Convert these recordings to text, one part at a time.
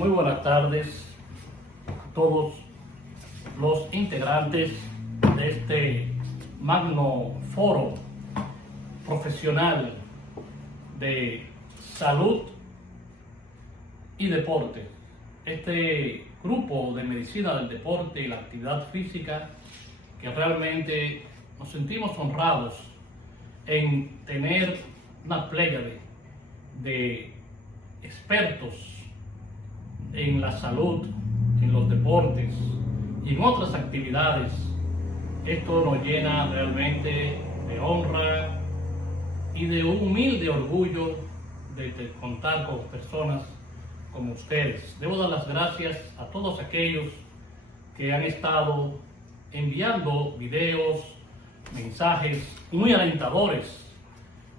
Muy buenas tardes a todos los integrantes de este magno foro profesional de salud y deporte. Este grupo de medicina del deporte y la actividad física que realmente nos sentimos honrados en tener una pléyade de expertos en la salud, en los deportes y en otras actividades. Esto nos llena realmente de honra y de un humilde orgullo de contar con personas como ustedes. Debo dar las gracias a todos aquellos que han estado enviando videos, mensajes muy alentadores,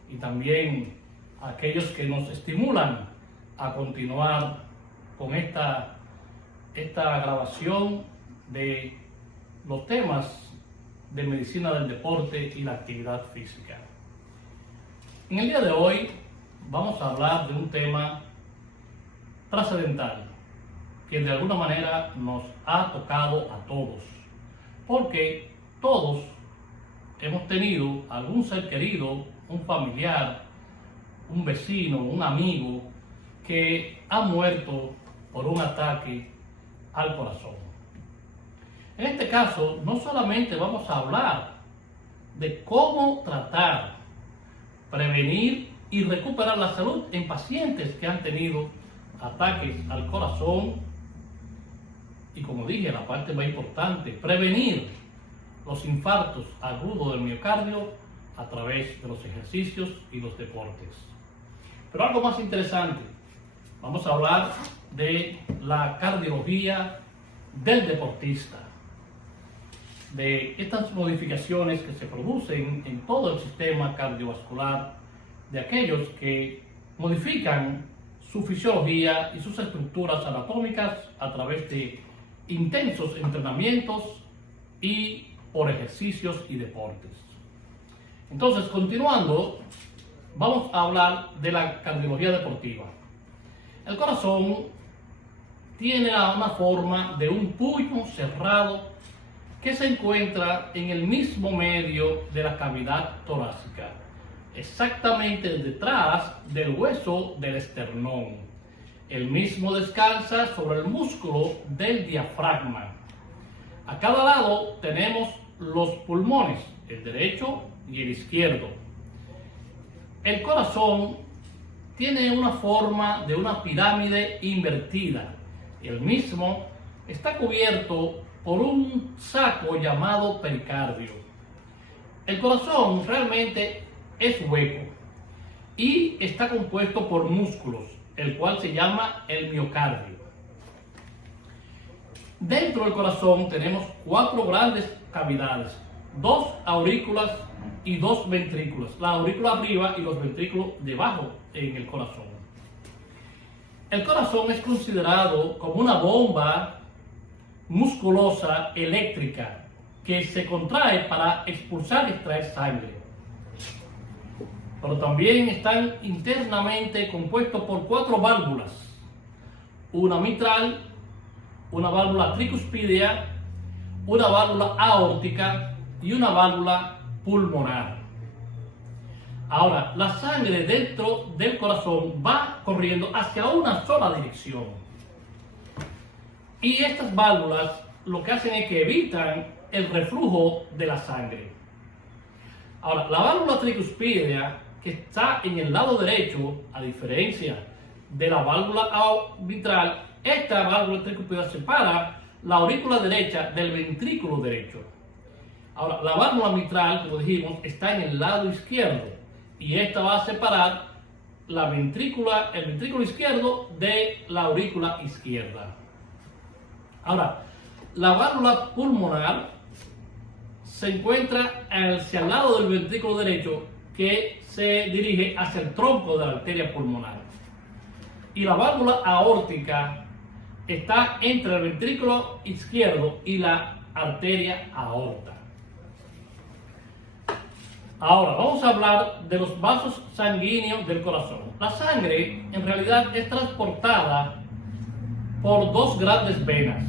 y también a aquellos que nos estimulan a continuar con esta grabación de los temas de medicina del deporte y la actividad física. En el día de hoy vamos a hablar de un tema trascendental que de alguna manera nos ha tocado a todos, porque todos hemos tenido algún ser querido, un familiar, un vecino, un amigo que ha muerto por un ataque al corazón. En este caso, no solamente vamos a hablar de cómo tratar, prevenir y recuperar la salud en pacientes que han tenido ataques al corazón, y como dije, la parte más importante, prevenir los infartos agudos del miocardio a través de los ejercicios y los deportes. Pero algo más interesante, vamos a hablar de la cardiología del deportista, de estas modificaciones que se producen en todo el sistema cardiovascular, de aquellos que modifican su fisiología y sus estructuras anatómicas a través de intensos entrenamientos y por ejercicios y deportes. Entonces, continuando, vamos a hablar de la cardiología deportiva. El corazón tiene una forma de un puño cerrado que se encuentra en el mismo medio de la cavidad torácica, exactamente detrás del hueso del esternón. El mismo descansa sobre el músculo del diafragma. A cada lado tenemos los pulmones, el derecho y el izquierdo. El corazón tiene una forma de una pirámide invertida. El mismo está cubierto por un saco llamado pericardio. El corazón realmente es hueco y está compuesto por músculos, el cual se llama el miocardio. Dentro del corazón tenemos 4 grandes cavidades, 2 aurículas y 2 ventrículos, la aurícula arriba y los ventrículos debajo en el corazón. El corazón es considerado como una bomba musculosa eléctrica que se contrae para expulsar y extraer sangre. Pero también están internamente compuestos por 4 válvulas, una mitral, una válvula tricuspidea, una válvula aórtica y una válvula pulmonar. Ahora, la sangre dentro del corazón va corriendo hacia una sola dirección. Y estas válvulas lo que hacen es que evitan el reflujo de la sangre. Ahora, la válvula tricuspidea, que está en el lado derecho, a diferencia de la válvula mitral, esta válvula tricuspidea separa la aurícula derecha del ventrículo derecho. Ahora, la válvula mitral, como dijimos, está en el lado izquierdo, y esta va a separar el ventrículo izquierdo de la aurícula izquierda. Ahora, la válvula pulmonar se encuentra hacia el lado del ventrículo derecho, que se dirige hacia el tronco de la arteria pulmonar. Y la válvula aórtica está entre el ventrículo izquierdo y la arteria aorta. Ahora vamos a hablar de los vasos sanguíneos del corazón. La sangre en realidad es transportada por dos grandes venas,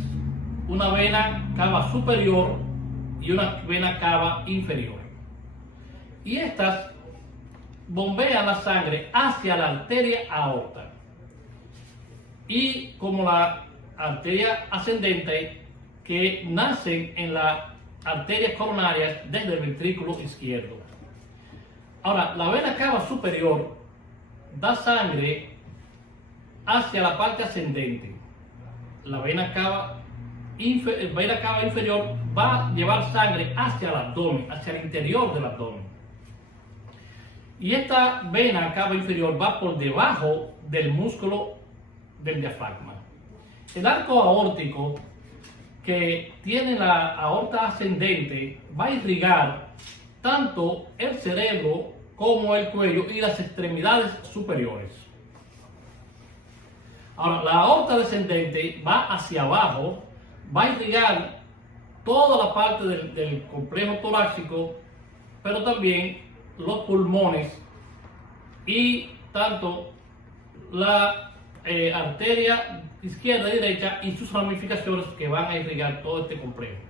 una vena cava superior y una vena cava inferior. Y estas bombean la sangre hacia la arteria aorta. Y como la arteria ascendente que nacen en las arterias coronarias desde el ventrículo izquierdo. Ahora, la vena cava superior da sangre hacia la parte ascendente. La vena cava inferior va a llevar sangre hacia el abdomen, hacia el interior del abdomen. Y esta vena cava inferior va por debajo del músculo del diafragma. El arco aórtico que tiene la aorta ascendente va a irrigar tanto el cerebro como el cuello y las extremidades superiores. Ahora, la aorta descendente va hacia abajo, va a irrigar toda la parte del complejo torácico, pero también los pulmones y tanto la arteria izquierda y derecha y sus ramificaciones que van a irrigar todo este complejo.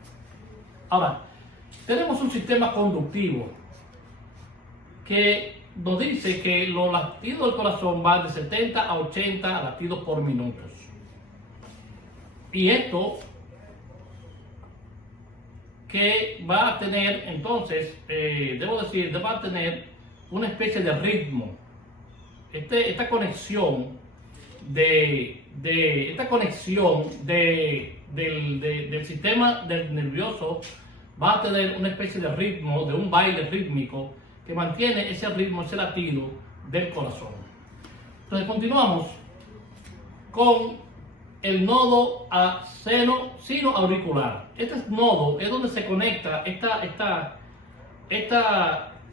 Ahora, tenemos un sistema conductivo que nos dice que los latidos del corazón van de 70 a 80 latidos por minuto. Y esto que va a tener entonces, va a tener una especie de ritmo. Esta conexión del sistema nervioso va a tener una especie de ritmo, de un baile rítmico que mantiene ese ritmo, ese latido del corazón. Entonces continuamos con el nodo sino auricular. Este nodo es donde se conecta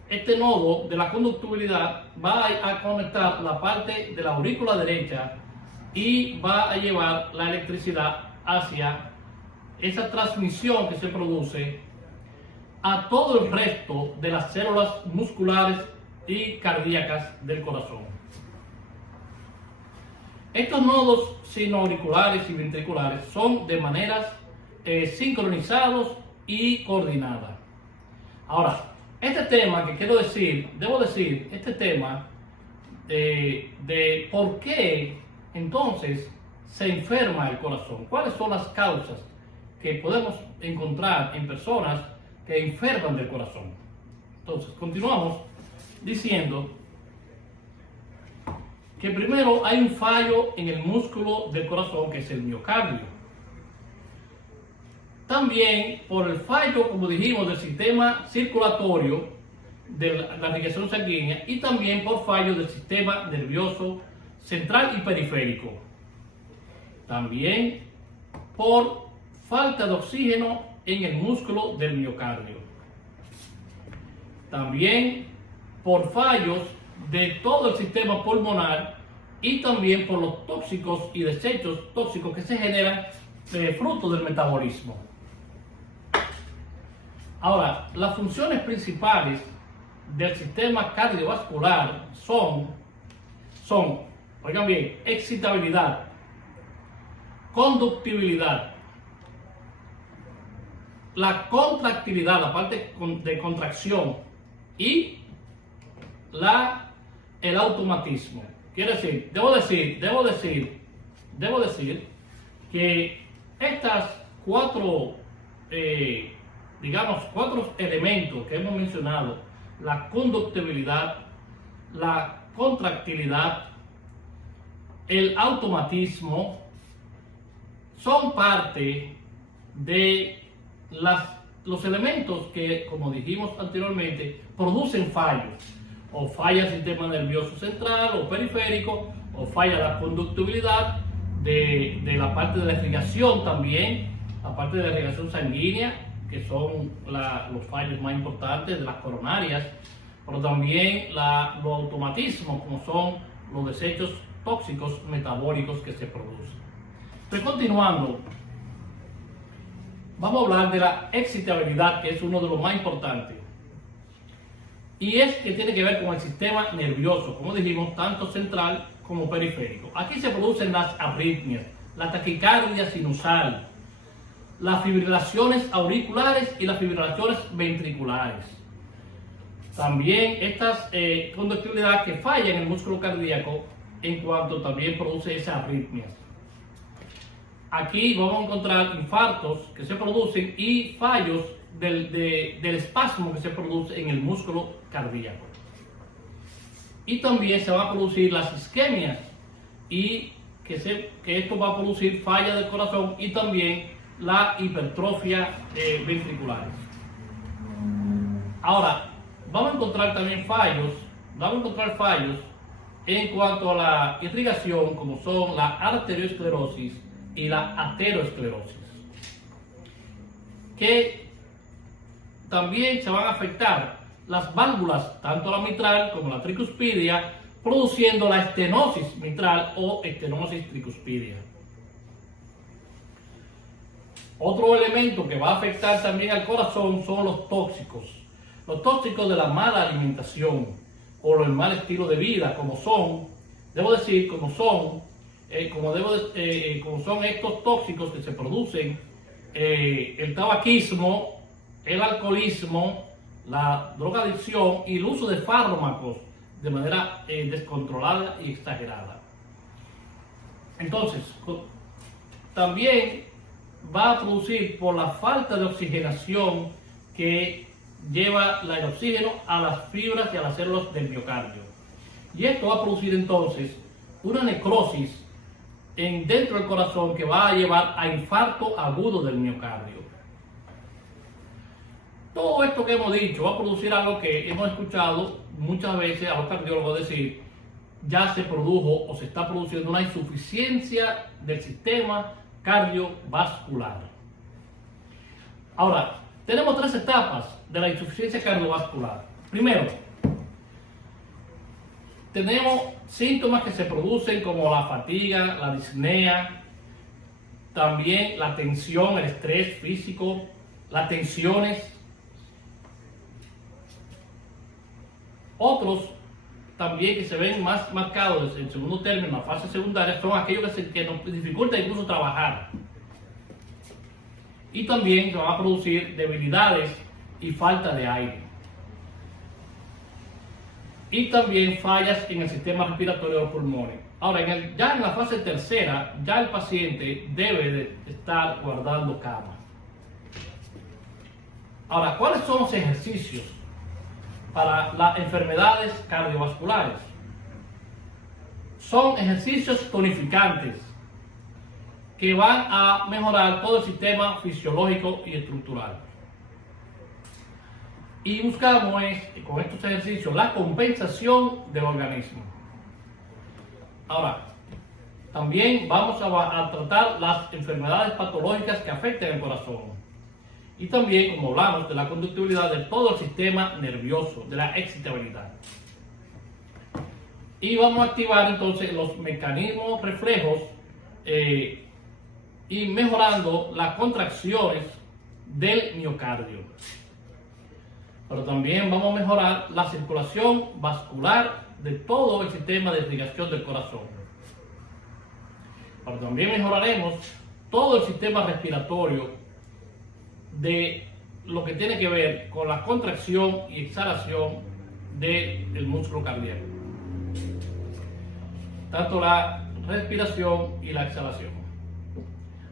este nodo de la conductibilidad, va a conectar la parte de la aurícula derecha y va a llevar la electricidad hacia esa transmisión que se produce a todo el resto de las células musculares y cardíacas del corazón. Estos nodos sinoauriculares y ventriculares son de maneras sincronizados y coordinadas. Ahora, este tema que este tema de por qué entonces se enferma el corazón, cuáles son las causas que podemos encontrar en personas que enferman del corazón. Entonces, continuamos diciendo que primero hay un fallo en el músculo del corazón, que es el miocardio. También por el fallo, como dijimos, del sistema circulatorio, de la irrigación sanguínea, y también por fallo del sistema nervioso central y periférico. También por falta de oxígeno en el músculo del miocardio. También por fallos de todo el sistema pulmonar y también por los tóxicos y desechos tóxicos que se generan fruto del metabolismo. Ahora, las funciones principales del sistema cardiovascular son, oigan bien, excitabilidad, conductibilidad, la contractilidad, la parte de contracción y el automatismo. Quiere decir, debo decir que estas cuatro elementos que hemos mencionado, la conductibilidad, la contractilidad, el automatismo, son parte de los elementos que, como dijimos anteriormente, producen fallos. O falla el sistema nervioso central o periférico, o falla la conductibilidad de la parte de la irrigación también, la parte de la irrigación sanguínea, que son los fallos más importantes de las coronarias, pero también los automatismos, como son los desechos tóxicos metabólicos que se producen. Pues continuando, vamos a hablar de la excitabilidad, que es uno de los más importantes. Y es que tiene que ver con el sistema nervioso, como dijimos, tanto central como periférico. Aquí se producen las arritmias, la taquicardia sinusal, las fibrilaciones auriculares y las fibrilaciones ventriculares. También estas conductividad que falla en el músculo cardíaco en cuanto también produce esas arritmias. Aquí vamos a encontrar infartos que se producen y fallos del espasmo que se produce en el músculo cardíaco. Y también se van a producir las isquemias y que esto va a producir falla del corazón y también la hipertrofia ventriculares. Ahora, vamos a encontrar también fallos en cuanto a la irrigación, como son la arteriosclerosis y la aterosclerosis, que también se van a afectar las válvulas, tanto la mitral como la tricuspidia, produciendo la estenosis mitral o estenosis tricuspidia. Otro elemento que va a afectar también al corazón son los tóxicos de la mala alimentación o el mal estilo de vida, como son estos tóxicos que se producen, el tabaquismo, el alcoholismo, la drogadicción y el uso de fármacos de manera descontrolada y exagerada. Entonces, también va a producir por la falta de oxigenación que lleva el oxígeno a las fibras y a las células del miocardio. Y esto va a producir entonces una necrosis dentro del corazón que va a llevar a infarto agudo del miocardio. Todo esto que hemos dicho va a producir algo que hemos escuchado muchas veces a los cardiólogos decir: ya se produjo o se está produciendo una insuficiencia del sistema cardiovascular. Ahora, tenemos tres etapas de la insuficiencia cardiovascular. Primero, tenemos síntomas que se producen como la fatiga, la disnea, también la tensión, el estrés físico, las tensiones. Otros también que se ven más marcados en segundo término, en la fase secundaria, son aquellos que nos dificultan incluso trabajar. Y también se van a producir debilidades y falta de aire. Y también fallas en el sistema respiratorio de los pulmones. Ahora, ya en la fase tercera, ya el paciente debe de estar guardando cama. Ahora, ¿cuáles son los ejercicios para las enfermedades cardiovasculares? Son ejercicios tonificantes que van a mejorar todo el sistema fisiológico y estructural. Y buscamos con estos ejercicios la compensación del organismo. Ahora, también vamos a tratar las enfermedades patológicas que afectan el corazón. Y también, como hablamos, de la conductividad de todo el sistema nervioso, de la excitabilidad. Y vamos a activar entonces los mecanismos reflejos y mejorando las contracciones del miocardio. Pero también vamos a mejorar la circulación vascular de todo el sistema de irrigación del corazón. Pero también mejoraremos todo el sistema respiratorio de lo que tiene que ver con la contracción y exhalación del músculo cardíaco. Tanto la respiración y la exhalación.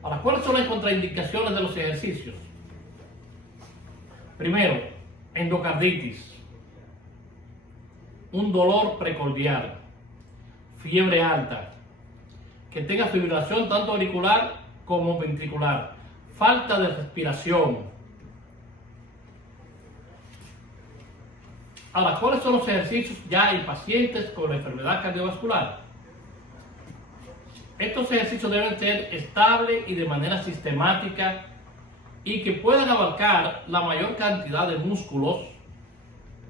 Ahora, ¿cuáles son las contraindicaciones de los ejercicios? Primero, endocarditis, un dolor precordial, fiebre alta, que tenga fibrilación tanto auricular como ventricular, falta de respiración. Ahora, ¿cuáles son los ejercicios ya en pacientes con la enfermedad cardiovascular? Estos ejercicios deben ser estables y de manera sistemática y que puedan abarcar la mayor cantidad de músculos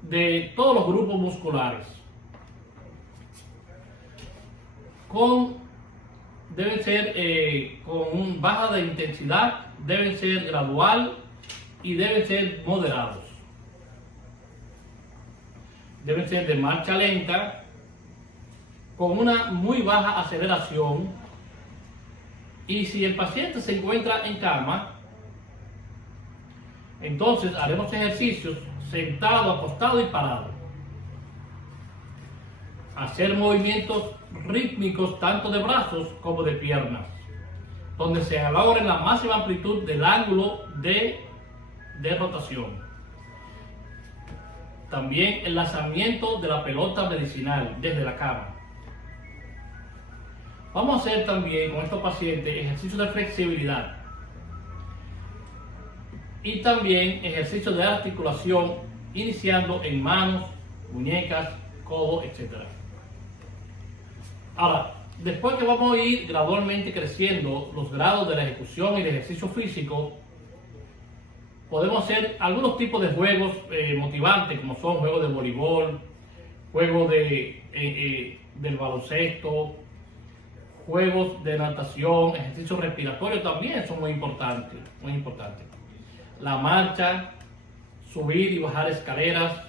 de todos los grupos musculares. Deben ser con baja de intensidad, deben ser gradual y deben ser moderados. Deben ser de marcha lenta, con una muy baja aceleración Y si el paciente se encuentra en cama, entonces haremos ejercicios sentado, acostado y parado. Hacer movimientos rítmicos tanto de brazos como de piernas, donde se logre la máxima amplitud del ángulo de rotación. También el lanzamiento de la pelota medicinal desde la cama. Vamos a hacer también con estos pacientes ejercicios de flexibilidad y también ejercicios de articulación, iniciando en manos, muñecas, codos, etc. Ahora, después que vamos a ir gradualmente creciendo los grados de la ejecución y el ejercicio físico, podemos hacer algunos tipos de juegos motivantes, como son juegos de voleibol, juegos del baloncesto, juegos de natación, ejercicios respiratorios también son muy importantes, muy importantes. La marcha, subir y bajar escaleras.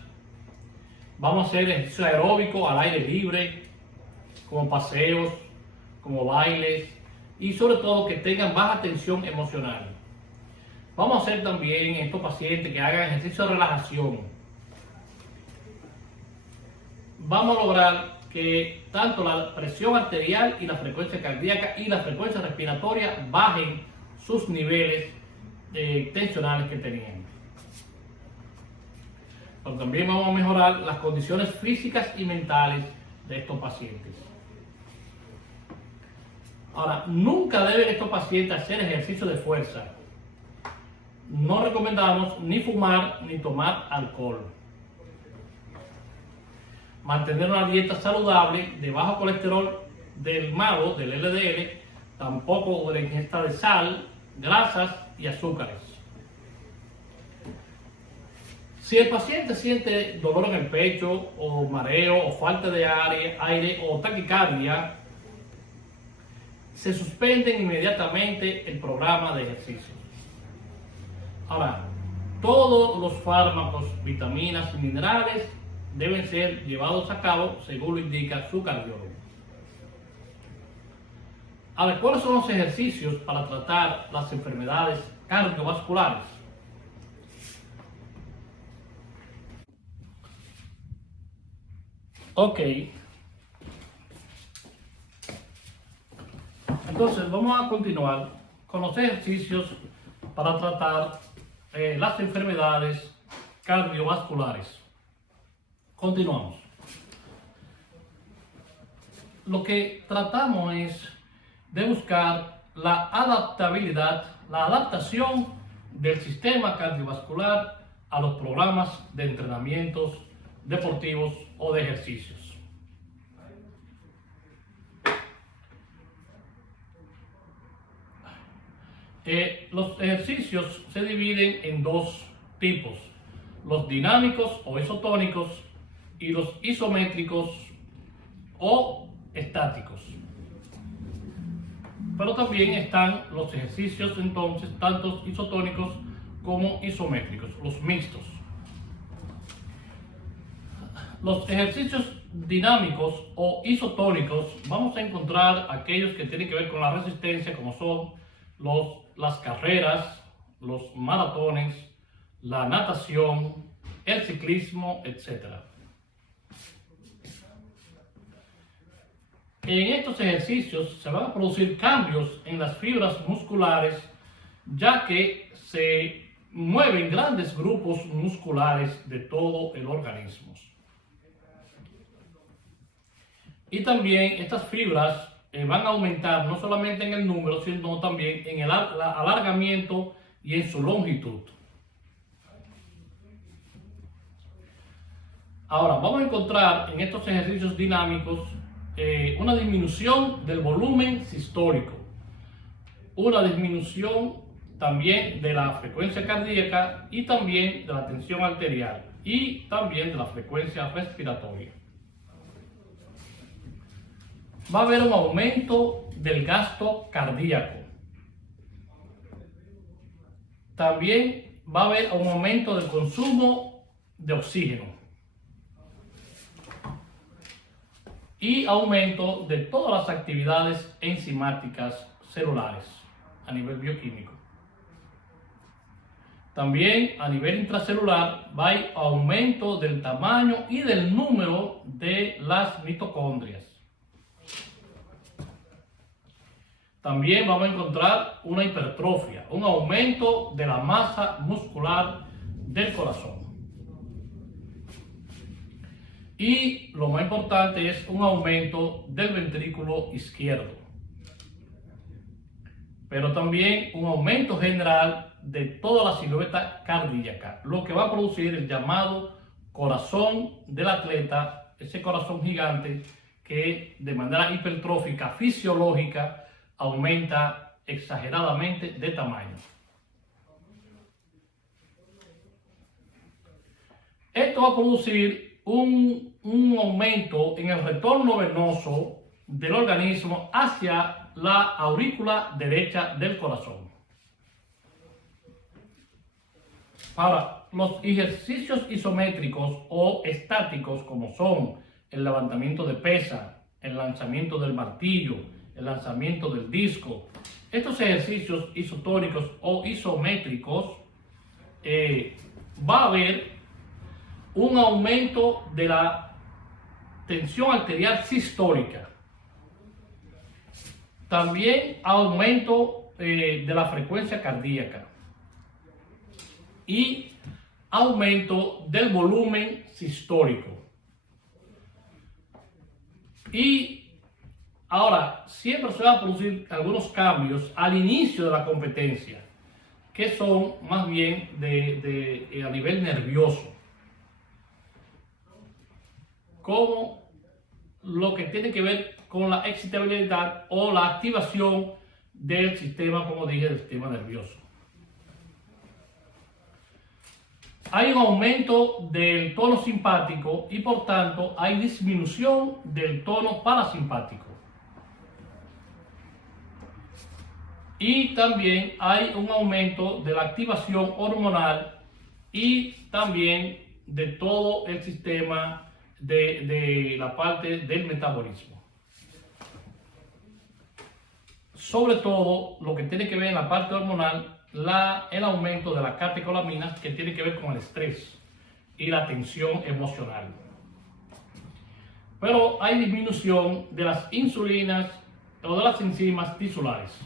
Vamos a hacer ejercicio aeróbico al aire libre, como paseos, como bailes, y sobre todo que tengan baja tensión emocional. Vamos a hacer también en estos pacientes que hagan ejercicio de relajación. Vamos a lograr que tanto la presión arterial y la frecuencia cardíaca y la frecuencia respiratoria bajen sus niveles tensionales que tenían. Pero también vamos a mejorar las condiciones físicas y mentales de estos pacientes. Ahora, nunca deben estos pacientes hacer ejercicio de fuerza. No recomendamos ni fumar ni tomar alcohol. Mantener una dieta saludable de bajo colesterol del malo, del LDL, tampoco de la ingesta de sal, grasas y azúcares. Si el paciente siente dolor en el pecho, o mareo, o falta de aire o taquicardia, se suspenden inmediatamente el programa de ejercicios. Ahora, todos los fármacos, vitaminas y minerales deben ser llevados a cabo según lo indica su cardiólogo. Ahora, ¿cuáles son los ejercicios para tratar las enfermedades cardiovasculares? Ok. Entonces, vamos a continuar con los ejercicios para tratar las enfermedades cardiovasculares. Continuamos. Lo que tratamos es de buscar la adaptabilidad, la adaptación del sistema cardiovascular a los programas de entrenamientos deportivos o de ejercicios. Los ejercicios se dividen en dos tipos: los dinámicos o isotónicos y los isométricos o estáticos. Pero también están los ejercicios entonces tanto isotónicos como isométricos, los mixtos. Los ejercicios dinámicos o isotónicos vamos a encontrar aquellos que tienen que ver con la resistencia, como son las carreras, los maratones, la natación, el ciclismo, etc. En estos ejercicios se van a producir cambios en las fibras musculares, ya que se mueven grandes grupos musculares de todo el organismo. Y también estas fibras van a aumentar no solamente en el número, sino también en el alargamiento y en su longitud. Ahora, vamos a encontrar en estos ejercicios dinámicos una disminución del volumen sistólico, una disminución también de la frecuencia cardíaca y también de la tensión arterial y también de la frecuencia respiratoria. Va a haber un aumento del gasto cardíaco. También va a haber un aumento del consumo de oxígeno y aumento de todas las actividades enzimáticas celulares a nivel bioquímico. También a nivel intracelular va a haber aumento del tamaño y del número de las mitocondrias. También vamos a encontrar una hipertrofia, un aumento de la masa muscular del corazón. Y lo más importante es un aumento del ventrículo izquierdo. Pero también un aumento general de toda la silueta cardíaca, lo que va a producir el llamado corazón del atleta, ese corazón gigante que de manera hipertrófica, fisiológica, aumenta exageradamente de tamaño. Esto va a producir un aumento en el retorno venoso del organismo hacia la aurícula derecha del corazón. Ahora, los ejercicios isométricos o estáticos, como son el levantamiento de pesa, el lanzamiento del martillo, el lanzamiento del disco, estos ejercicios isotónicos o isométricos, va a haber un aumento de la tensión arterial sistólica. También aumento de la frecuencia cardíaca y aumento del volumen sistólico. Y ahora, siempre se van a producir algunos cambios al inicio de la competencia, que son más bien a nivel nervioso, como lo que tiene que ver con la excitabilidad o la activación del sistema, como dije, del sistema nervioso. Hay un aumento del tono simpático y por tanto hay disminución del tono parasimpático. Y también hay un aumento de la activación hormonal y también de todo el sistema de la parte del metabolismo. Sobre todo lo que tiene que ver en la parte hormonal, el aumento de las catecolaminas, que tiene que ver con el estrés y la tensión emocional. Pero hay disminución de las insulinas o de las enzimas tisulares.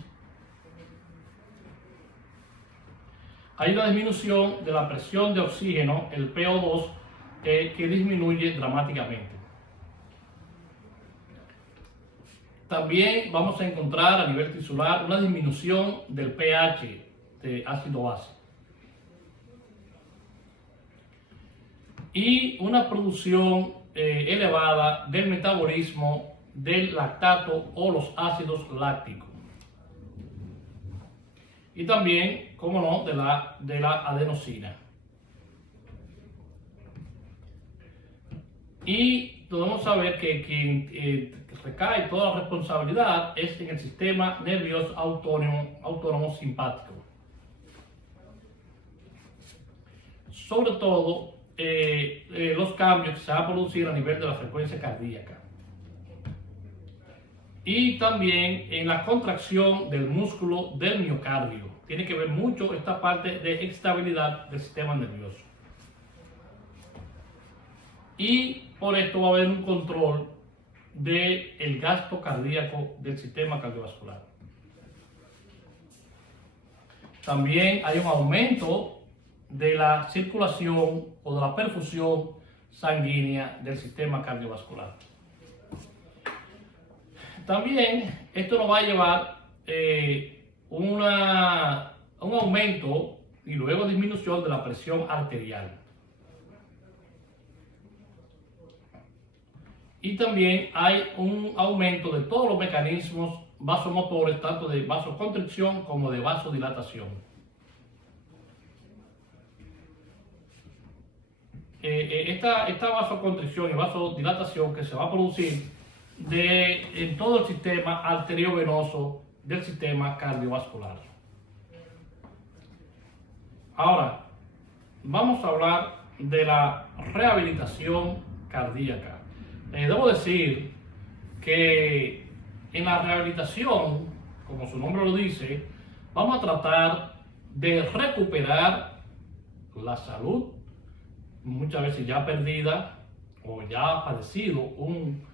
Hay una disminución de la presión de oxígeno, el PO2, que disminuye dramáticamente. También vamos a encontrar a nivel tisular una disminución del pH de ácido base y una producción elevada del metabolismo del lactato o los ácidos lácticos, y también, como no, de la adenosina. Y debemos saber que quien recae toda la responsabilidad es en el sistema nervioso autónomo simpático. Sobre todo los cambios que se van a producir a nivel de la frecuencia cardíaca. Y también en la contracción del músculo del miocardio. Tiene que ver mucho esta parte de estabilidad del sistema nervioso. Y por esto va a haber un control del gasto cardíaco del sistema cardiovascular. También hay un aumento de la circulación o de la perfusión sanguínea del sistema cardiovascular. También esto nos va a llevar un aumento y luego disminución de la presión arterial. Y también hay un aumento de todos los mecanismos vasomotores, tanto de vasoconstricción como de vasodilatación. Esta vasoconstricción y vasodilatación que se va a producir en todo el sistema arteriovenoso del sistema cardiovascular. Ahora, vamos a hablar de la rehabilitación cardíaca. Debo decir que en la rehabilitación, como su nombre lo dice, vamos a tratar de recuperar la salud, muchas veces ya perdida o ya ha padecido un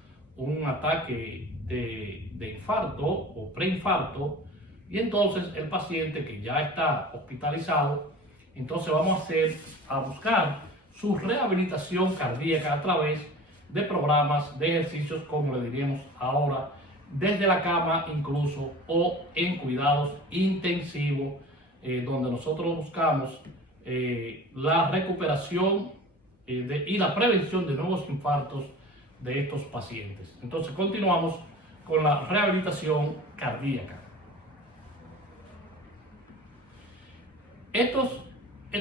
ataque de infarto o preinfarto, y entonces el paciente que ya está hospitalizado, entonces vamos a buscar su rehabilitación cardíaca a través de programas de ejercicios, como le diríamos ahora, desde la cama incluso, o en cuidados intensivos, donde nosotros buscamos la recuperación y la prevención de nuevos infartos de estos pacientes. Entonces continuamos con la rehabilitación cardíaca. Estos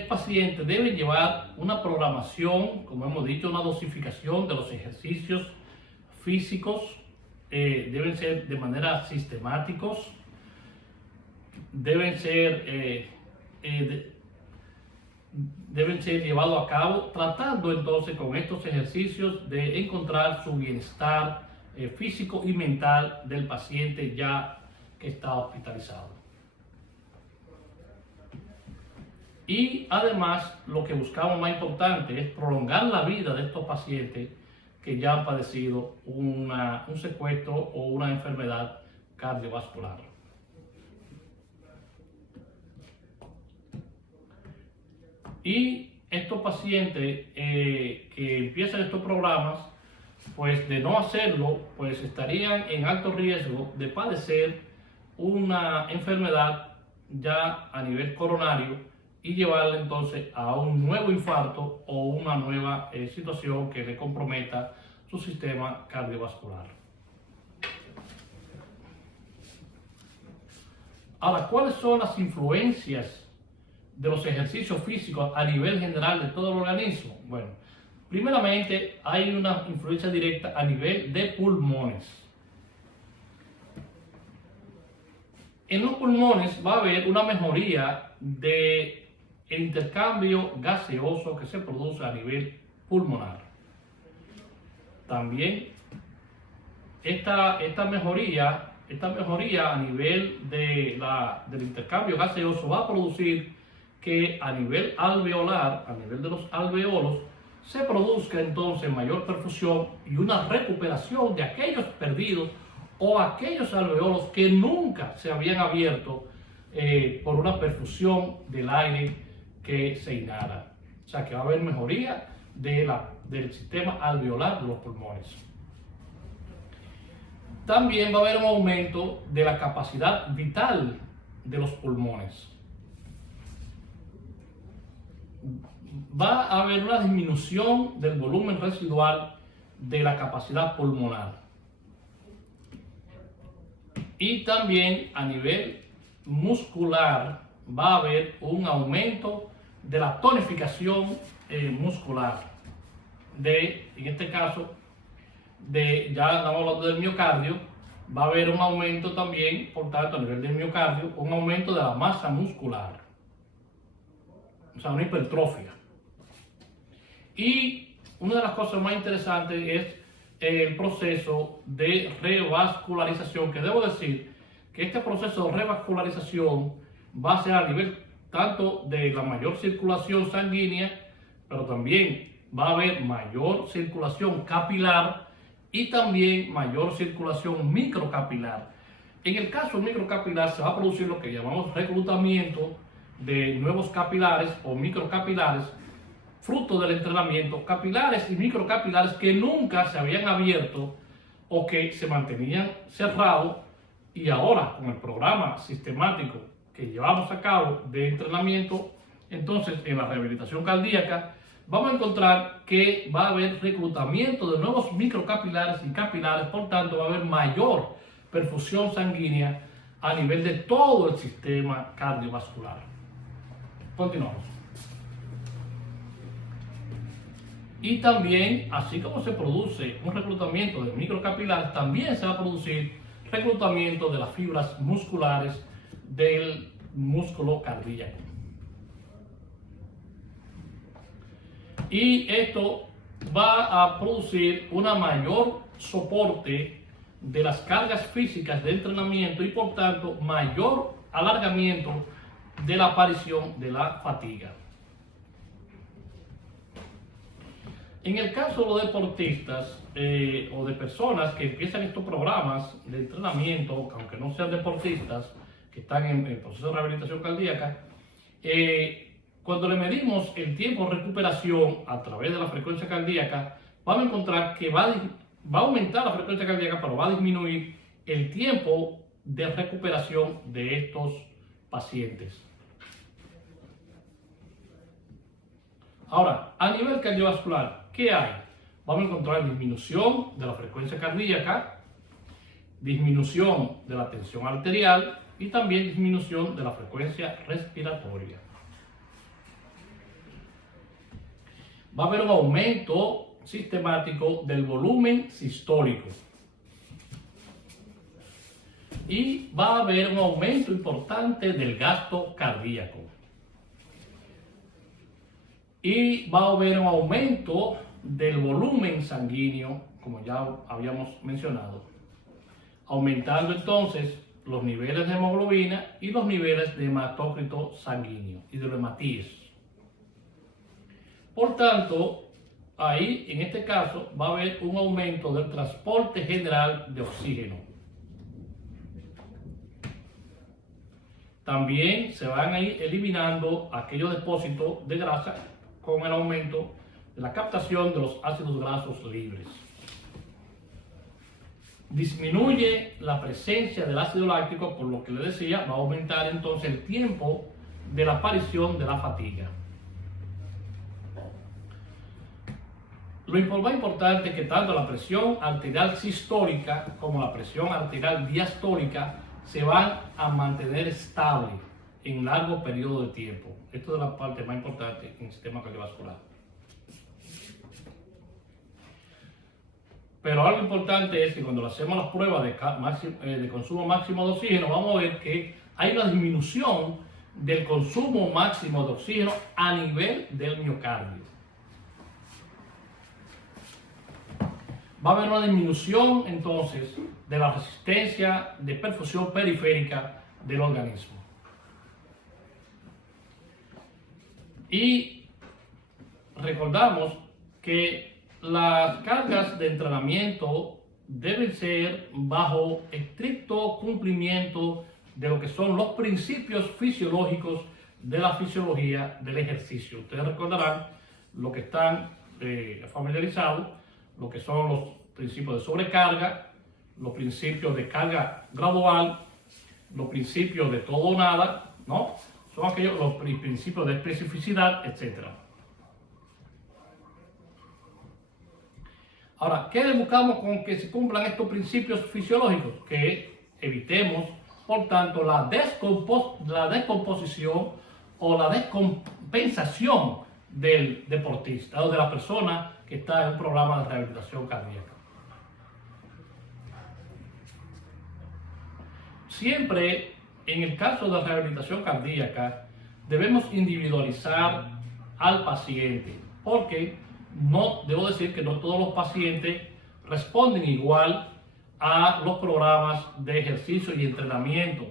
pacientes deben llevar una programación, como hemos dicho, una dosificación de los ejercicios físicos, deben ser de manera sistemáticos, deben ser llevados a cabo, tratando entonces con estos ejercicios de encontrar su bienestar físico y mental del paciente ya que está hospitalizado. Y además, lo que buscamos más importante es prolongar la vida de estos pacientes que ya han padecido un secuestro o una enfermedad cardiovascular. Y estos pacientes que empiezan estos programas, pues de no hacerlo, pues estarían en alto riesgo de padecer una enfermedad ya a nivel coronario y llevarle entonces a un nuevo infarto o una nueva situación que le comprometa su sistema cardiovascular. Ahora, ¿cuáles son las influencias de los ejercicios físicos a nivel general de todo el organismo? Bueno, primeramente hay una influencia directa a nivel de pulmones. En los pulmones va a haber una mejoría del intercambio gaseoso que se produce a nivel pulmonar. También esta mejoría a nivel del intercambio gaseoso va a producir que a nivel alveolar, a nivel de los alveolos, se produzca entonces mayor perfusión y una recuperación de aquellos perdidos o aquellos alveolos que nunca se habían abierto por una perfusión del aire que se inhala. O sea que va a haber mejoría del sistema alveolar de los pulmones. También va a haber un aumento de la capacidad vital de los pulmones. Va a haber una disminución del volumen residual de la capacidad pulmonar. Y también a nivel muscular va a haber un aumento de la tonificación muscular. En este caso, ya estamos hablando del miocardio, va a haber un aumento también, por tanto, a nivel del miocardio, un aumento de la masa muscular. O sea, una hipertrofia. Y una de las cosas más interesantes es el proceso de revascularización, que debo decir que este proceso de revascularización va a ser a nivel tanto de la mayor circulación sanguínea, pero también va a haber mayor circulación capilar y también mayor circulación microcapilar. En el caso microcapilar se va a producir lo que llamamos reclutamiento de nuevos capilares o microcapilares, fruto del entrenamiento, capilares y microcapilares que nunca se habían abierto o que se mantenían cerrados, y ahora con el programa sistemático que llevamos a cabo de entrenamiento, entonces en la rehabilitación cardíaca vamos a encontrar que va a haber reclutamiento de nuevos microcapilares y capilares, por tanto va a haber mayor perfusión sanguínea a nivel de todo el sistema cardiovascular. Continuamos. Y también, así como se produce un reclutamiento de microcapilares, también se va a producir reclutamiento de las fibras musculares del músculo cardíaco. Y esto va a producir una mayor soporte de las cargas físicas de entrenamiento y por tanto mayor alargamiento de la aparición de la fatiga. En el caso de los deportistas o de personas que empiezan estos programas de entrenamiento, aunque no sean deportistas, que están en el proceso de rehabilitación cardíaca, cuando le medimos el tiempo de recuperación a través de la frecuencia cardíaca, vamos a encontrar que va a aumentar la frecuencia cardíaca, pero va a disminuir el tiempo de recuperación de estos pacientes. Ahora, a nivel cardiovascular, ¿qué hay? Vamos a encontrar disminución de la frecuencia cardíaca, disminución de la tensión arterial y también disminución de la frecuencia respiratoria. Va a haber un aumento sistemático del volumen sistólico. Y va a haber un aumento importante del gasto cardíaco. Y va a haber un aumento del volumen sanguíneo, como ya habíamos mencionado, aumentando entonces los niveles de hemoglobina y los niveles de hematócrito sanguíneo y de los hematíes. Por tanto, ahí en este caso va a haber un aumento del transporte general de oxígeno. También se van a ir eliminando aquellos depósitos de grasa con el aumento de la captación de los ácidos grasos libres. Disminuye la presencia del ácido láctico, por lo que le decía, va a aumentar entonces el tiempo de la aparición de la fatiga. Lo más importante es que tanto la presión arterial sistólica como la presión arterial diastólica se van a mantener estable en largo periodo de tiempo. Esto es la parte más importante en el sistema cardiovascular. Pero algo importante es que cuando hacemos las pruebas de consumo máximo de oxígeno, vamos a ver que hay una disminución del consumo máximo de oxígeno a nivel del miocardio. Va a haber una disminución entonces de la resistencia de perfusión periférica del organismo. Y recordamos que las cargas de entrenamiento deben ser bajo estricto cumplimiento de lo que son los principios fisiológicos de la fisiología del ejercicio. Ustedes recordarán lo que están familiarizados, lo que son los principios de sobrecarga, los principios de carga gradual, los principios de todo o nada, ¿no? Son aquellos los principios de especificidad, etc. Ahora, ¿qué buscamos con que se cumplan estos principios fisiológicos? Que evitemos, por tanto, la descomposición o la descompensación del deportista o de la persona que está en un programa de rehabilitación cardíaca. Siempre, en el caso de la rehabilitación cardíaca, debemos individualizar al paciente, porque no debo decir que no todos los pacientes responden igual a los programas de ejercicio y entrenamiento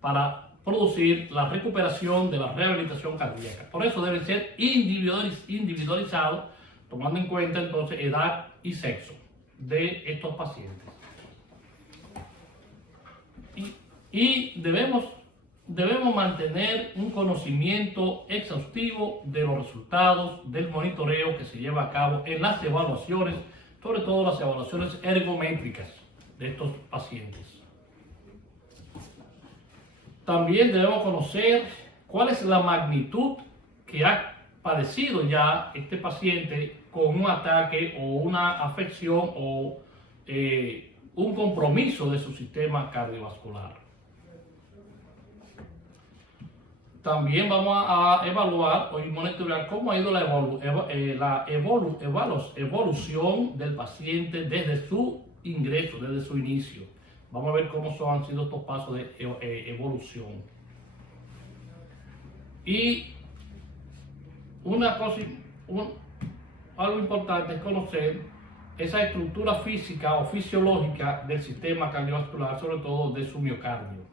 para producir la recuperación de la rehabilitación cardíaca. Por eso deben ser individualizados, tomando en cuenta entonces edad y sexo de estos pacientes. Y debemos mantener un conocimiento exhaustivo de los resultados del monitoreo que se lleva a cabo en las evaluaciones, sobre todo las evaluaciones ergométricas de estos pacientes. También debemos conocer cuál es la magnitud que ha padecido ya este paciente con un ataque o una afección o un compromiso de su sistema cardiovascular. También vamos a evaluar o monitorear cómo ha ido la evolución del paciente desde su ingreso, desde su inicio. Vamos a ver cómo han sido estos pasos de evolución. Y algo importante es conocer esa estructura física o fisiológica del sistema cardiovascular, sobre todo de su miocardio.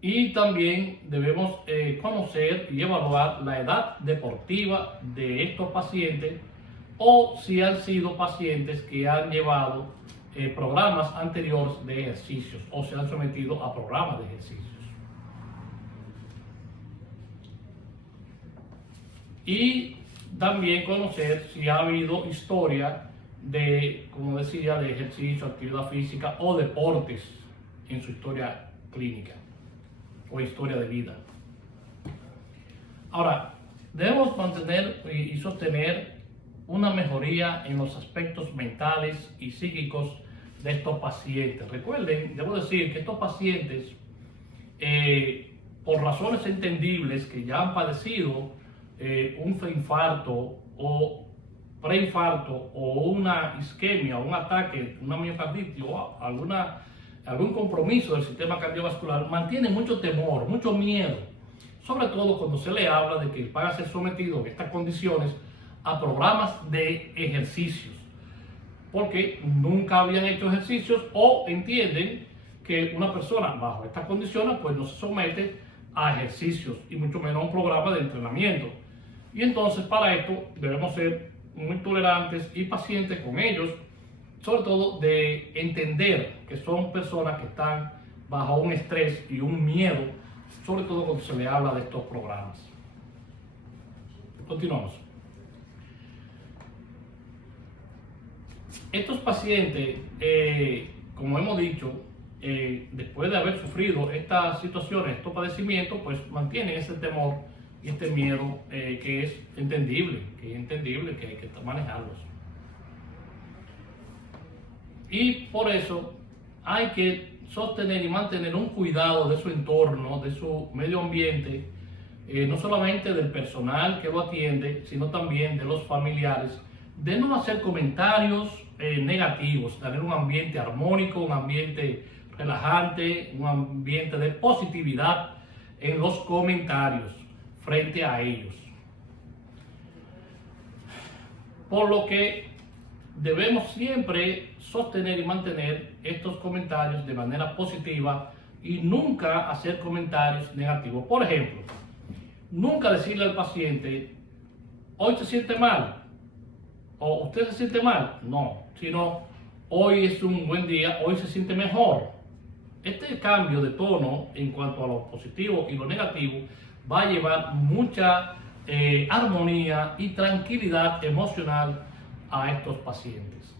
Y también debemos conocer y evaluar la edad deportiva de estos pacientes o si han sido pacientes que han llevado programas anteriores de ejercicios o se han sometido a programas de ejercicios. Y también conocer si ha habido historia de, como decía, de ejercicio, actividad física o deportes en su historia clínica o historia de vida. Ahora, debemos mantener y sostener una mejoría en los aspectos mentales y psíquicos de estos pacientes. Recuerden, debo decir que estos pacientes, por razones entendibles que ya han padecido un infarto o preinfarto o una isquemia o un ataque, una miocarditis o algún compromiso del sistema cardiovascular, mantienen mucho temor, mucho miedo, sobre todo cuando se le habla de que van a ser sometidos en estas condiciones a programas de ejercicios, porque nunca habían hecho ejercicios o entienden que una persona bajo estas condiciones pues no se somete a ejercicios y mucho menos a un programa de entrenamiento. Y entonces para esto debemos ser muy tolerantes y pacientes con ellos, sobre todo de entender que son personas que están bajo un estrés y un miedo, sobre todo cuando se le habla de estos programas. Continuamos. Estos pacientes, como hemos dicho, después de haber sufrido estas situaciones, estos padecimientos, pues mantienen ese temor y este miedo que es entendible, que hay que manejarlos. Y por eso hay que sostener y mantener un cuidado de su entorno, de su medio ambiente, no solamente del personal que lo atiende, sino también de los familiares, de no hacer comentarios negativos, tener un ambiente armónico, un ambiente relajante, un ambiente de positividad en los comentarios frente a ellos. Por lo que debemos siempre sostener y mantener estos comentarios de manera positiva y nunca hacer comentarios negativos. Por ejemplo, nunca decirle al paciente, hoy se siente mal, o usted se siente mal, no, sino hoy es un buen día, hoy se siente mejor. Este cambio de tono en cuanto a lo positivo y lo negativo va a llevar mucha armonía y tranquilidad emocional a estos pacientes.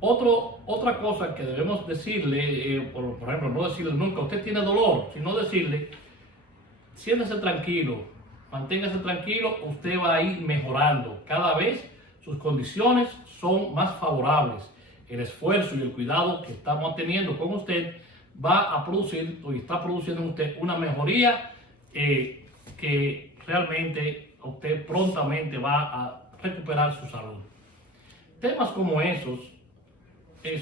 Otra cosa que debemos decirle, por ejemplo, no decirle nunca, usted tiene dolor, sino decirle, siéntese tranquilo, manténgase tranquilo, usted va a ir mejorando. Cada vez sus condiciones son más favorables. El esfuerzo y el cuidado que estamos teniendo con usted va a producir, o está produciendo en usted una mejoría que realmente usted prontamente va a recuperar su salud. Temas como esos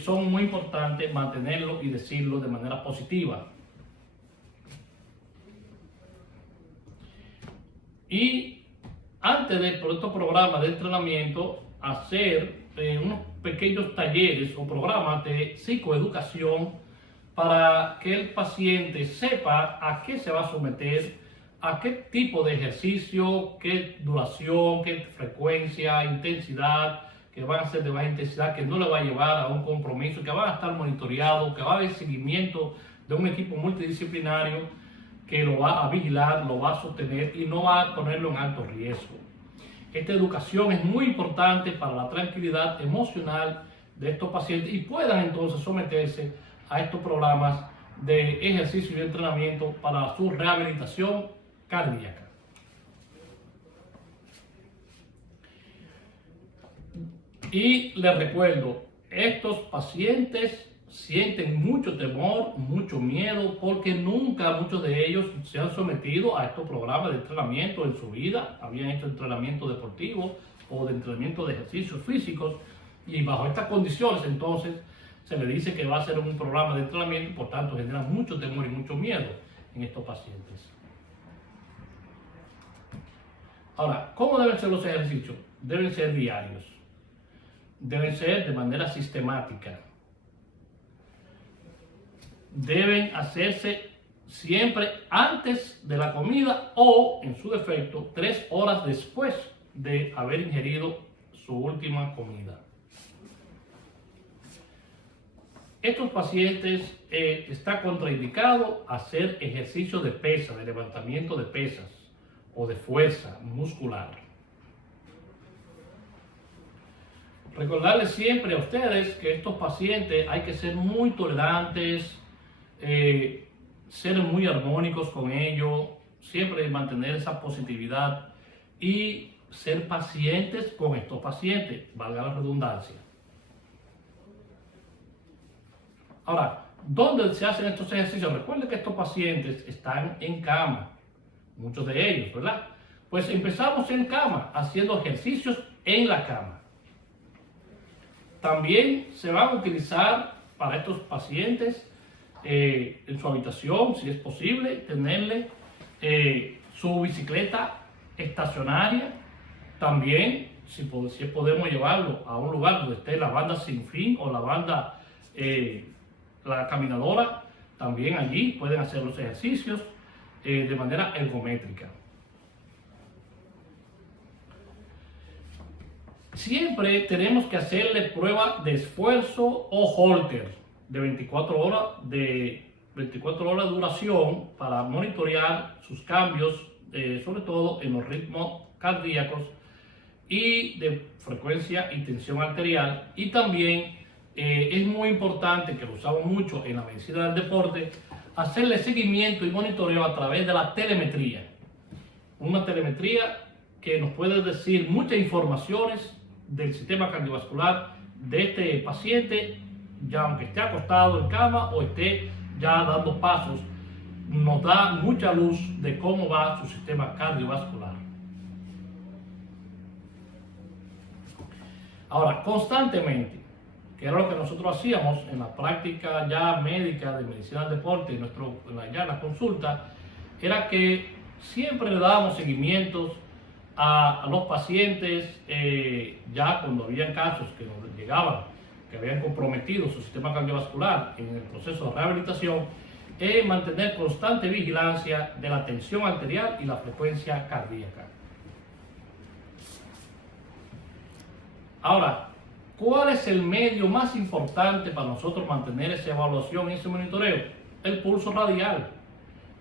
son muy importantes mantenerlo y decirlo de manera positiva. Y antes de estos programas de entrenamiento, hacer unos pequeños talleres o programas de psicoeducación para que el paciente sepa a qué se va a someter, a qué tipo de ejercicio, qué duración, qué frecuencia, intensidad, que van a ser de baja intensidad, que no le va a llevar a un compromiso, que van a estar monitoreados, que va a haber seguimiento de un equipo multidisciplinario que lo va a vigilar, lo va a sostener y no va a ponerlo en alto riesgo. Esta educación es muy importante para la tranquilidad emocional de estos pacientes y puedan entonces someterse a estos programas de ejercicio y entrenamiento para su rehabilitación cardíaca. Y les recuerdo, estos pacientes sienten mucho temor, mucho miedo, porque nunca muchos de ellos se han sometido a estos programas de entrenamiento en su vida, habían hecho entrenamiento deportivo o de entrenamiento de ejercicios físicos, y bajo estas condiciones entonces se le dice que va a ser un programa de entrenamiento y por tanto genera mucho temor y mucho miedo en estos pacientes. Ahora, ¿cómo deben ser los ejercicios? Deben ser diarios. Deben ser de manera sistemática. Deben hacerse siempre antes de la comida o, en su defecto, 3 horas después de haber ingerido su última comida. Estos pacientes está contraindicado hacer ejercicio de pesa, de levantamiento de pesas o de fuerza muscular. Recordarles siempre a ustedes que estos pacientes hay que ser muy tolerantes, ser muy armónicos con ellos, siempre mantener esa positividad y ser pacientes con estos pacientes, valga la redundancia. Ahora, ¿dónde se hacen estos ejercicios? Recuerden que estos pacientes están en cama, muchos de ellos, ¿verdad? Pues empezamos en cama, haciendo ejercicios en la cama. También se van a utilizar para estos pacientes en su habitación, si es posible, tenerle su bicicleta estacionaria. También, si podemos llevarlo a un lugar donde esté la banda sin fin o la banda, la caminadora, también allí pueden hacer los ejercicios de manera ergométrica. Siempre tenemos que hacerle prueba de esfuerzo o holter de 24 horas de duración para monitorear sus cambios, sobre todo en los ritmos cardíacos y de frecuencia y tensión arterial. Y también es muy importante, que lo usamos mucho en la medicina del deporte, hacerle seguimiento y monitoreo a través de la telemetría. Una telemetría que nos puede decir muchas informaciones del sistema cardiovascular de este paciente, ya aunque esté acostado en cama o esté ya dando pasos, nos da mucha luz de cómo va su sistema cardiovascular. Ahora, constantemente, que era lo que nosotros hacíamos en la práctica ya médica de medicina del deporte, ya en la consulta, era que siempre le dábamos seguimientos a los pacientes, ya cuando habían casos que nos llegaban, que habían comprometido su sistema cardiovascular en el proceso de rehabilitación, mantener constante vigilancia de la tensión arterial y la frecuencia cardíaca. Ahora, ¿cuál es el medio más importante para nosotros mantener esa evaluación y ese monitoreo? El pulso radial.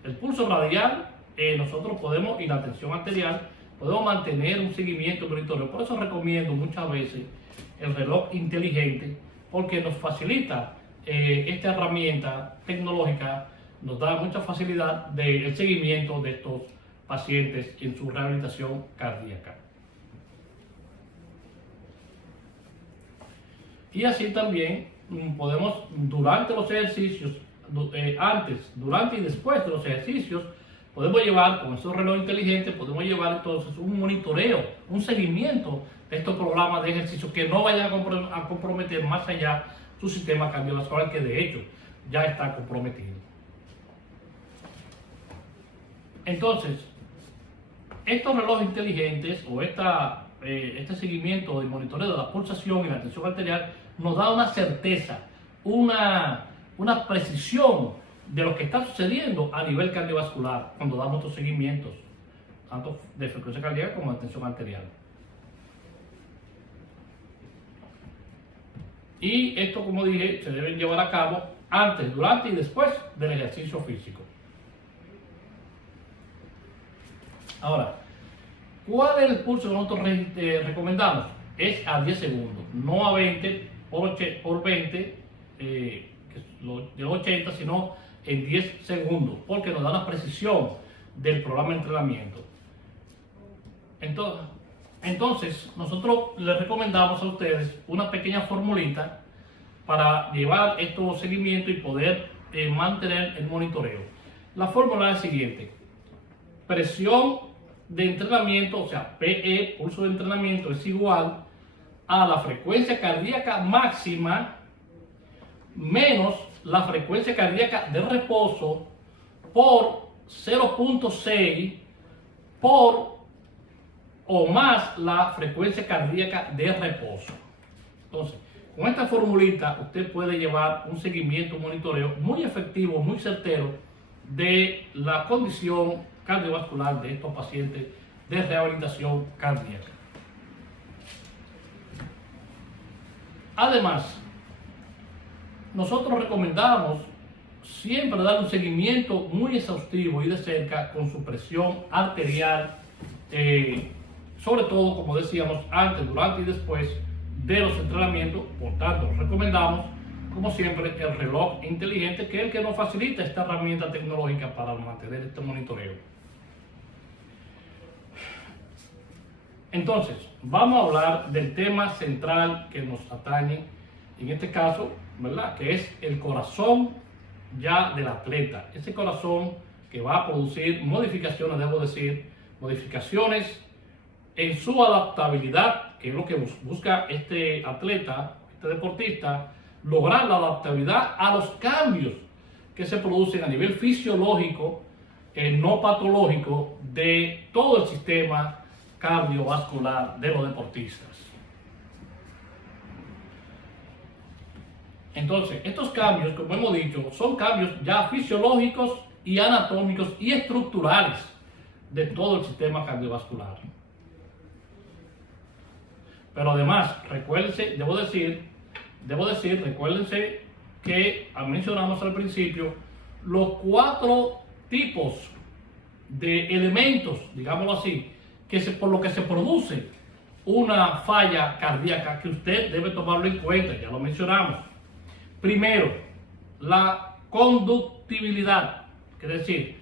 El pulso radial, nosotros podemos, y la tensión arterial, podemos mantener un seguimiento, un monitoreo. Por eso recomiendo muchas veces el reloj inteligente, porque nos facilita esta herramienta tecnológica, nos da mucha facilidad del seguimiento de estos pacientes en su rehabilitación cardíaca. Y así también podemos, durante los ejercicios, antes, durante y después de los ejercicios, podemos llevar, con esos relojes inteligentes, podemos llevar entonces un monitoreo, un seguimiento de estos programas de ejercicio que no vayan a comprometer más allá su sistema cardiovascular, que de hecho ya está comprometido. Entonces, estos relojes inteligentes o este seguimiento y monitoreo de la pulsación y la tensión arterial nos da una certeza, una precisión de lo que está sucediendo a nivel cardiovascular cuando damos estos seguimientos, tanto de frecuencia cardíaca como de tensión arterial. Y esto, como dije, se debe llevar a cabo antes, durante y después del ejercicio físico. Ahora, ¿cuál es el pulso que nosotros recomendamos? Es a 10 segundos, no a 20 por 20, de 80, sino en 10 segundos, porque nos da la precisión del programa de entrenamiento. Entonces, nosotros les recomendamos a ustedes una pequeña formulita para llevar estos seguimientos y poder mantener el monitoreo. La fórmula es la siguiente: presión de entrenamiento, o sea, PE, pulso de entrenamiento, es igual a la frecuencia cardíaca máxima menos la frecuencia cardíaca de reposo por 0.6 por o más la frecuencia cardíaca de reposo. Entonces, con esta formulita usted puede llevar un seguimiento, un monitoreo muy efectivo, muy certero de la condición cardiovascular de estos pacientes de rehabilitación cardíaca. Además, nosotros recomendamos siempre dar un seguimiento muy exhaustivo y de cerca con su presión arterial, sobre todo, como decíamos, antes, durante y después de los entrenamientos. Por tanto, recomendamos, como siempre, el reloj inteligente, que es el que nos facilita esta herramienta tecnológica para mantener este monitoreo. Entonces, vamos a hablar del tema central que nos atañe en este caso, ¿verdad? Que es el corazón ya del atleta. Ese corazón que va a producir modificaciones, debo decir, modificaciones en su adaptabilidad, que es lo que busca este atleta, este deportista, lograr la adaptabilidad a los cambios que se producen a nivel fisiológico, no patológico, de todo el sistema cardiovascular de los deportistas. Entonces, estos cambios, como hemos dicho, son cambios ya fisiológicos y anatómicos y estructurales de todo el sistema cardiovascular. Pero además, recuérdense, recuérdense que mencionamos al principio los 4 tipos de elementos, digámoslo así, por lo que se produce una falla cardíaca, que usted debe tomarlo en cuenta, ya lo mencionamos. Primero, la conductibilidad, es decir,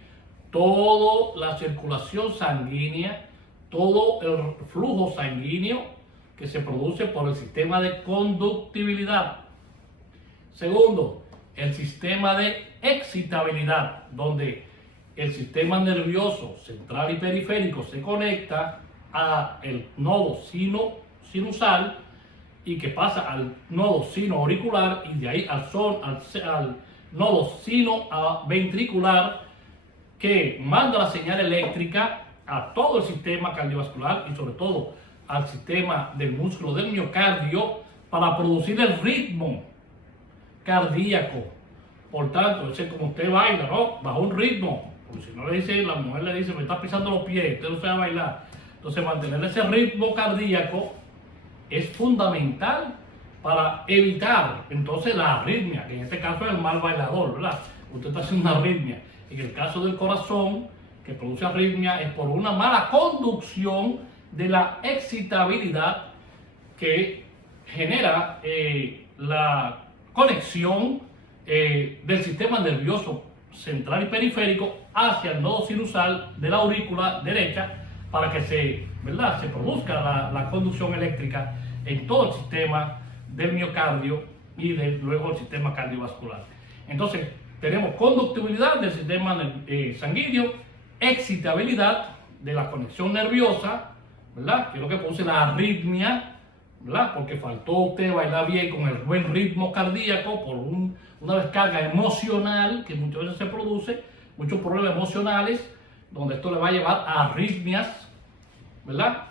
toda la circulación sanguínea, todo el flujo sanguíneo que se produce por el sistema de conductibilidad. Segundo, el sistema de excitabilidad, donde el sistema nervioso central y periférico se conecta al nodo sinusal y que pasa al nodo sinoauricular y de ahí al nodo sinoventricular, que manda la señal eléctrica a todo el sistema cardiovascular y sobre todo al sistema del músculo del miocardio para producir el ritmo cardíaco. Por tanto, ese como usted baila, ¿no? Bajo un ritmo. Porque si no le dice, la mujer le dice, me está pisando los pies, usted no sabe bailar. Entonces, mantener ese ritmo cardíaco es fundamental para evitar entonces la arritmia, que en este caso es el mal bailador, ¿verdad? Usted está haciendo una arritmia. En el caso del corazón, que produce arritmia, es por una mala conducción de la excitabilidad que genera la conexión del sistema nervioso central y periférico hacia el nodo sinusal de la aurícula derecha, para que se produzca la conducción eléctrica en todo el sistema del miocardio y luego el sistema cardiovascular. Entonces, tenemos conductibilidad del sistema sanguíneo, excitabilidad de la conexión nerviosa, ¿verdad? Que es lo que produce la arritmia, ¿verdad? Porque faltó usted bailar bien con el buen ritmo cardíaco por una descarga emocional que muchas veces se produce, muchos problemas emocionales, donde esto le va a llevar a arritmias, ¿verdad?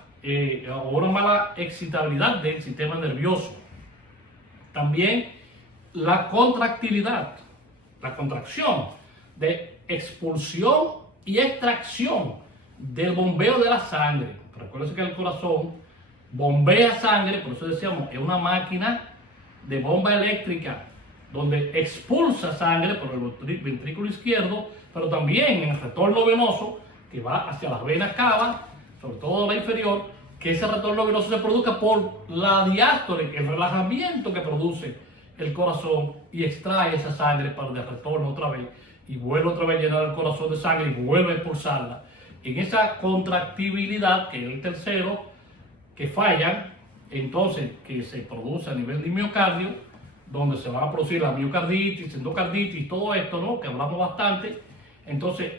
O una mala excitabilidad del sistema nervioso. También la contractilidad, la contracción de expulsión y extracción del bombeo de la sangre. Recuerden que el corazón bombea sangre, por eso decíamos, es una máquina de bomba eléctrica donde expulsa sangre por el ventrículo izquierdo, pero también en el retorno venoso que va hacia las venas cavas, sobre todo la inferior, que ese retorno venoso se produzca por la diástole, el relajamiento que produce el corazón y extrae esa sangre para el retorno otra vez y vuelve otra vez a llenar el corazón de sangre y vuelve a expulsarla. En esa contractibilidad, que es el tercero, que fallan, entonces que se produce a nivel de miocardio, donde se va a producir la miocarditis, endocarditis, todo esto, ¿no? Que hablamos bastante. Entonces,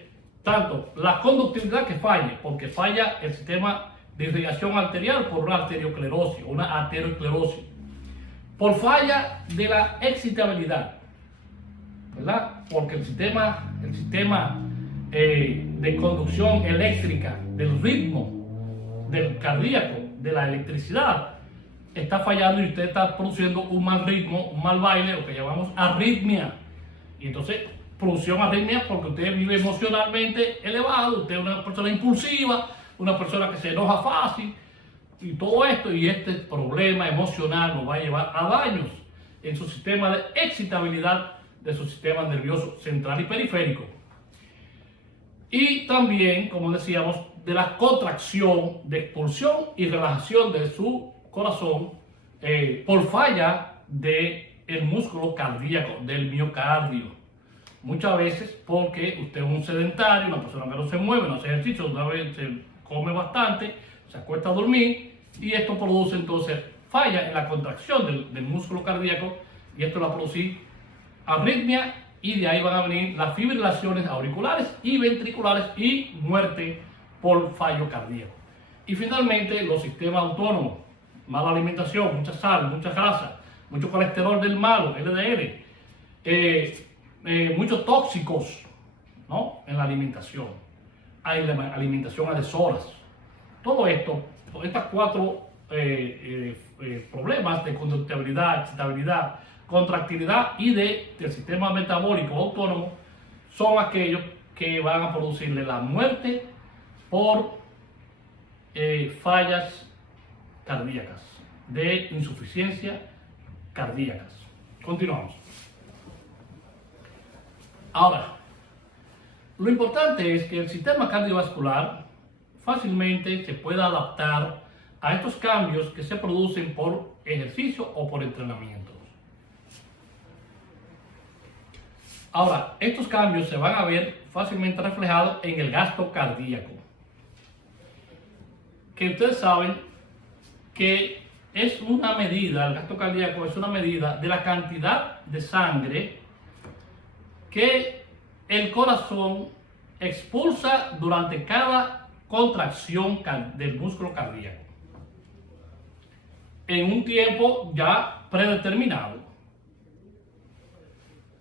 tanto la conductividad que falle, porque falla el sistema de irrigación arterial por una arteriosclerosis, una aterosclerosis, por falla de la excitabilidad, ¿verdad? Porque el sistema de conducción eléctrica del ritmo del cardíaco, de la electricidad, está fallando y usted está produciendo un mal ritmo, un mal baile, lo que llamamos arritmia. Y entonces, producción arritmia porque usted vive emocionalmente elevado, usted es una persona impulsiva, una persona que se enoja fácil, y todo esto, y este problema emocional lo va a llevar a daños en su sistema de excitabilidad de su sistema nervioso central y periférico. Y también, como decíamos, de la contracción, de expulsión y relajación de su corazón por falla del músculo cardíaco, del miocardio. Muchas veces porque usted es un sedentario, una persona que no se mueve, no hace ejercicio, una vez se come bastante, se acuesta a dormir y esto produce entonces falla en la contracción del músculo cardíaco y esto va a producir arritmia y de ahí van a venir las fibrilaciones auriculares y ventriculares y muerte por fallo cardíaco. Y finalmente los sistemas autónomos, mala alimentación, mucha sal, mucha grasa, mucho colesterol del malo, LDL, muchos tóxicos, ¿no?, en la alimentación. Hay la alimentación a deshoras. Todo esto, estas cuatro problemas de conductibilidad, excitabilidad, contractilidad y del sistema metabólico autónomo son aquellos que van a producirle la muerte por fallas cardíacas, de insuficiencia cardíacas. Continuamos. Ahora, lo importante es que el sistema cardiovascular fácilmente se pueda adaptar a estos cambios que se producen por ejercicio o por entrenamiento. Ahora, estos cambios se van a ver fácilmente reflejados en el gasto cardíaco, que ustedes saben que es una medida, el gasto cardíaco es una medida de la cantidad de sangre que el corazón expulsa durante cada contracción del músculo cardíaco en un tiempo ya predeterminado.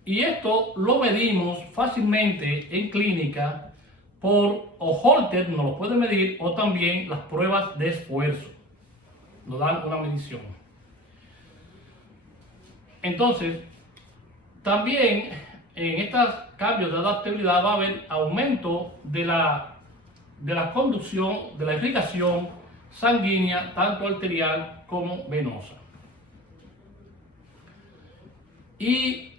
Y esto lo medimos fácilmente en clínica o Holter nos lo puede medir, o también las pruebas de esfuerzo nos dan una medición. Entonces, también en estos cambios de adaptabilidad va a haber aumento de la conducción, de la irrigación sanguínea, tanto arterial como venosa. Y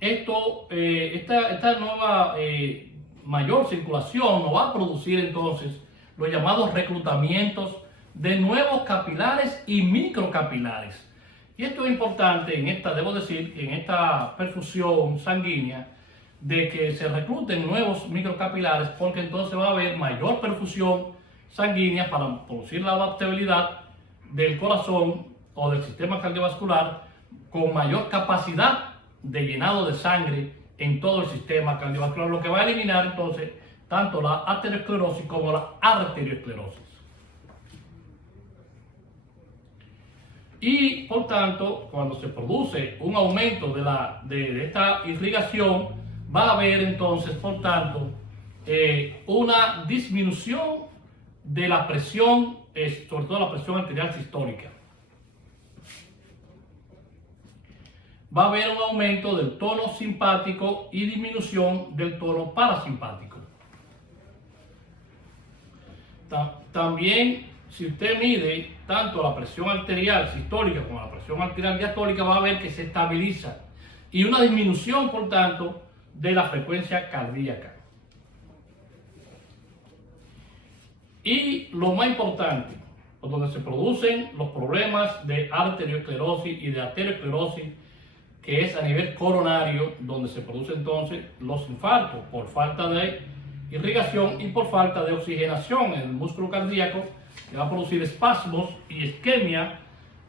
esta nueva mayor circulación nos va a producir entonces los llamados reclutamientos de nuevos capilares y microcapilares. Y esto es importante debo decir, en esta perfusión sanguínea, de que se recluten nuevos microcapilares, porque entonces va a haber mayor perfusión sanguínea para producir la adaptabilidad del corazón o del sistema cardiovascular con mayor capacidad de llenado de sangre en todo el sistema cardiovascular, lo que va a eliminar entonces tanto la aterosclerosis como la arteriosclerosis. Y por tanto, cuando se produce un aumento de esta irrigación, va a haber entonces, por tanto, una disminución de la presión, sobre todo la presión arterial sistólica. Va a haber un aumento del tono simpático y disminución del tono parasimpático. También, si usted mide tanto la presión arterial sistólica como la presión arterial diastólica, va a ver que se estabiliza y una disminución, por tanto, de la frecuencia cardíaca. Y lo más importante, donde se producen los problemas de arteriosclerosis y de arteriosclerosis, que es a nivel coronario, donde se producen entonces los infartos por falta de irrigación y por falta de oxigenación en el músculo cardíaco, que va a producir espasmos y isquemia,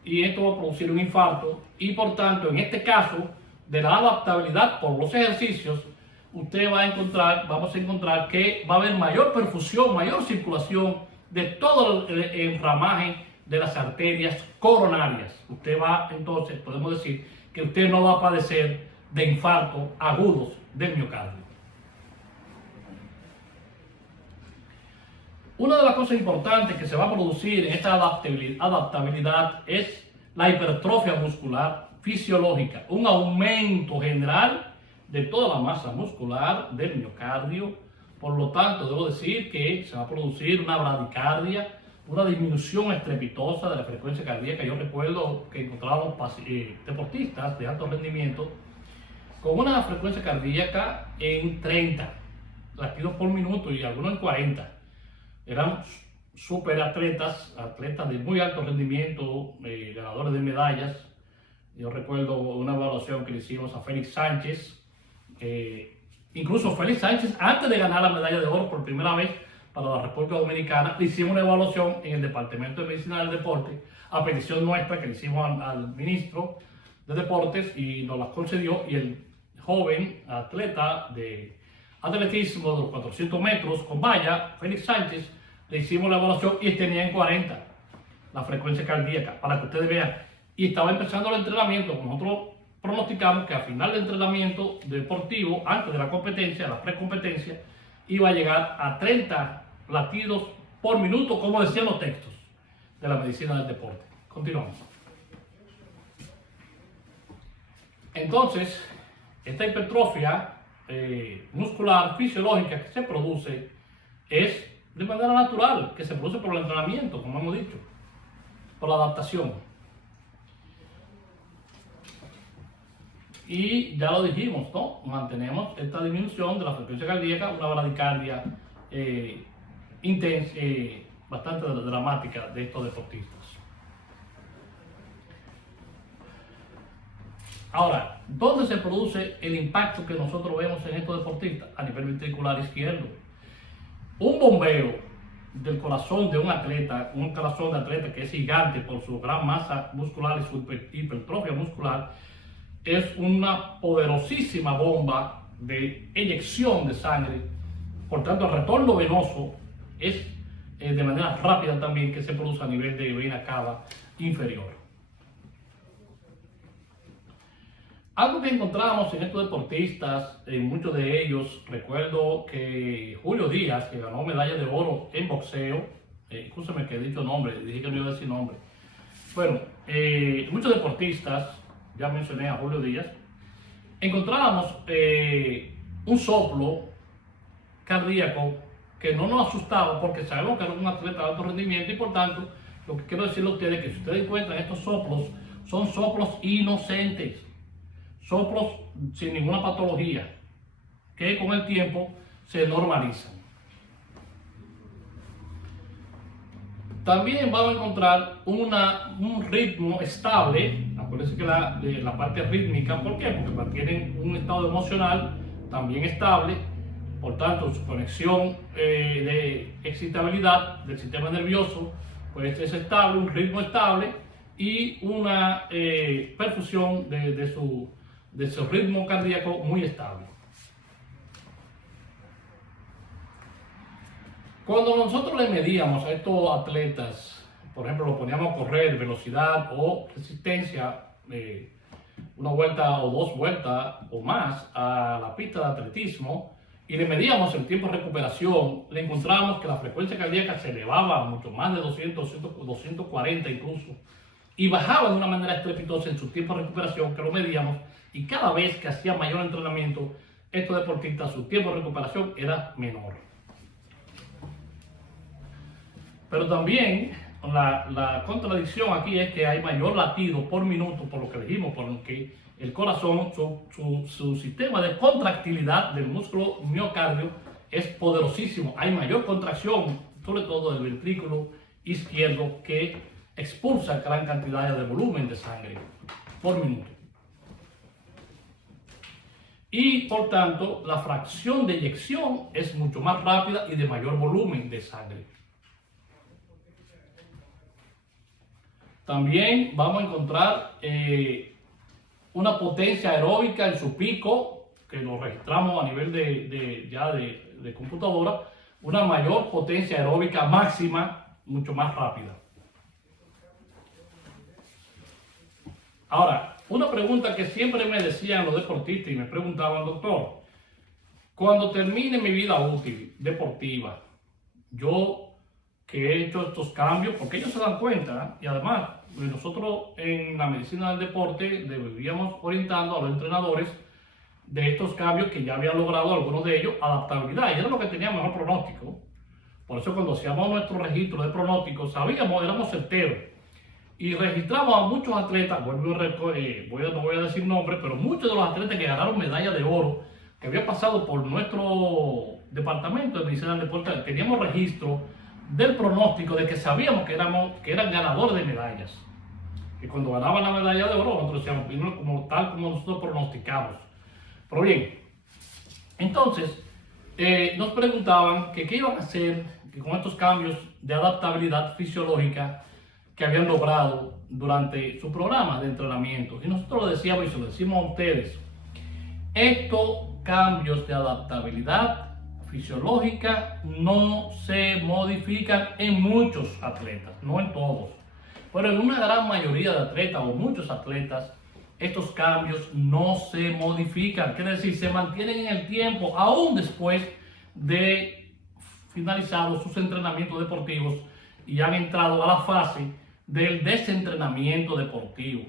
y esto va a producir un infarto. Y por tanto, en este caso de la adaptabilidad por los ejercicios, vamos a encontrar que va a haber mayor perfusión, mayor circulación de todo el enramaje de las arterias coronarias. Usted va entonces, podemos decir, que usted no va a padecer de infartos agudos del miocardio. Una de las cosas importantes que se va a producir en esta adaptabilidad es la hipertrofia muscular fisiológica, un aumento general de toda la masa muscular del miocardio. Por lo tanto, debo decir que se va a producir una bradicardia, una disminución estrepitosa de la frecuencia cardíaca. Yo recuerdo que encontrábamos deportistas de alto rendimiento con una frecuencia cardíaca en 30 latidos por minuto y algunos en 40. Eran super atletas de muy alto rendimiento, ganadores de medallas. Yo recuerdo una evaluación que le hicimos a Félix Sánchez. Incluso Félix Sánchez, antes de ganar la medalla de oro por primera vez para la República Dominicana, le hicimos una evaluación en el Departamento de Medicina del Deporte, a petición nuestra que le hicimos al ministro de Deportes, y nos la concedió. Y el joven atleta de atletismo de los 400 metros con valla, Félix Sánchez, le hicimos la evaluación y tenía en 40 la frecuencia cardíaca, para que ustedes vean. Y estaba empezando el entrenamiento. Nosotros pronosticamos que al final del entrenamiento deportivo, antes de la competencia, la precompetencia, iba a llegar a 30 latidos por minuto, como decían los textos de la medicina del deporte. Continuamos. Entonces, esta hipertrofia muscular fisiológica que se produce es de manera natural, que se produce por el entrenamiento, como hemos dicho, por la adaptación. Y ya lo dijimos, ¿no? Mantenemos esta disminución de la frecuencia cardíaca, una bradicardia intensa, bastante dramática de estos deportistas. Ahora, ¿dónde se produce el impacto que nosotros vemos en estos deportistas? A nivel ventricular izquierdo. Un bombeo del corazón de un atleta, un corazón de atleta que es gigante por su gran masa muscular y su hipertrofia muscular, es una poderosísima bomba de eyección de sangre. Por tanto, el retorno venoso es de manera rápida también, que se produce a nivel de vena cava inferior. Algo que encontramos en estos deportistas, muchos de ellos, recuerdo que Julio Díaz, que ganó medalla de oro en boxeo, escúchame que he dicho nombre, dije que no iba a decir nombre. Bueno, muchos deportistas, ya mencioné a Julio Díaz, encontrábamos un soplo cardíaco que no nos asustaba, porque sabemos que era un atleta de alto rendimiento, y por tanto, lo que quiero decirle a ustedes es que si ustedes encuentran estos soplos, son soplos inocentes. Soplos sin ninguna patología, que con el tiempo se normalizan. También vamos a encontrar un ritmo estable. Acuérdense que la parte rítmica, ¿por qué? Porque mantienen un estado emocional también estable. Por tanto, su conexión de excitabilidad del sistema nervioso pues es estable, un ritmo estable, y una perfusión de su ritmo cardíaco muy estable. Cuando nosotros le medíamos a estos atletas, por ejemplo, lo poníamos a correr velocidad o resistencia, una vuelta o dos vueltas o más a la pista de atletismo, y le medíamos el tiempo de recuperación, le encontrábamos que la frecuencia cardíaca se elevaba mucho más de 200, 240 incluso, y bajaba de una manera estrepitosa en su tiempo de recuperación, que lo medíamos. Y cada vez que hacía mayor entrenamiento, estos deportistas, su tiempo de recuperación era menor. Pero también la contradicción aquí es que hay mayor latido por minuto, por lo que dijimos, por lo que el corazón, su sistema de contractilidad del músculo miocardio es poderosísimo. Hay mayor contracción, sobre todo del ventrículo izquierdo, que expulsa gran cantidad de volumen de sangre por minuto. Y por tanto, la fracción de eyección es mucho más rápida y de mayor volumen de sangre. También vamos a encontrar una potencia aeróbica en su pico, que lo registramos a nivel de computadora, una mayor potencia aeróbica máxima, mucho más rápida. Ahora, una pregunta que siempre me decían los deportistas y me preguntaban: doctor, cuando termine mi vida útil deportiva, yo que he hecho estos cambios, porque ellos se dan cuenta, y además nosotros en la medicina del deporte deberíamos orientando a los entrenadores de estos cambios que ya habían logrado algunos de ellos adaptabilidad, y era lo que tenía mejor pronóstico. Por eso cuando hacíamos nuestro registro de pronóstico sabíamos, éramos certeros y registramos a muchos atletas, no voy a decir nombres, pero muchos de los atletas que ganaron medalla de oro, que había pasado por nuestro departamento de medicina del deporte, teníamos registro del pronóstico de que sabíamos que eran ganadores de medallas. Y cuando ganaban la medalla de oro, nosotros decíamos, vino tal como nosotros pronosticamos. Pero bien, entonces nos preguntaban que qué iban a hacer con estos cambios de adaptabilidad fisiológica que habían logrado durante su programa de entrenamiento. Y nosotros lo decíamos y se lo decimos a ustedes, estos cambios de adaptabilidad fisiológica no se modifican en muchos atletas, no en todos, pero en una gran mayoría de atletas o muchos atletas, estos cambios no se modifican, quiere decir, se mantienen en el tiempo, aún después de finalizados sus entrenamientos deportivos y han entrado a la fase del desentrenamiento deportivo.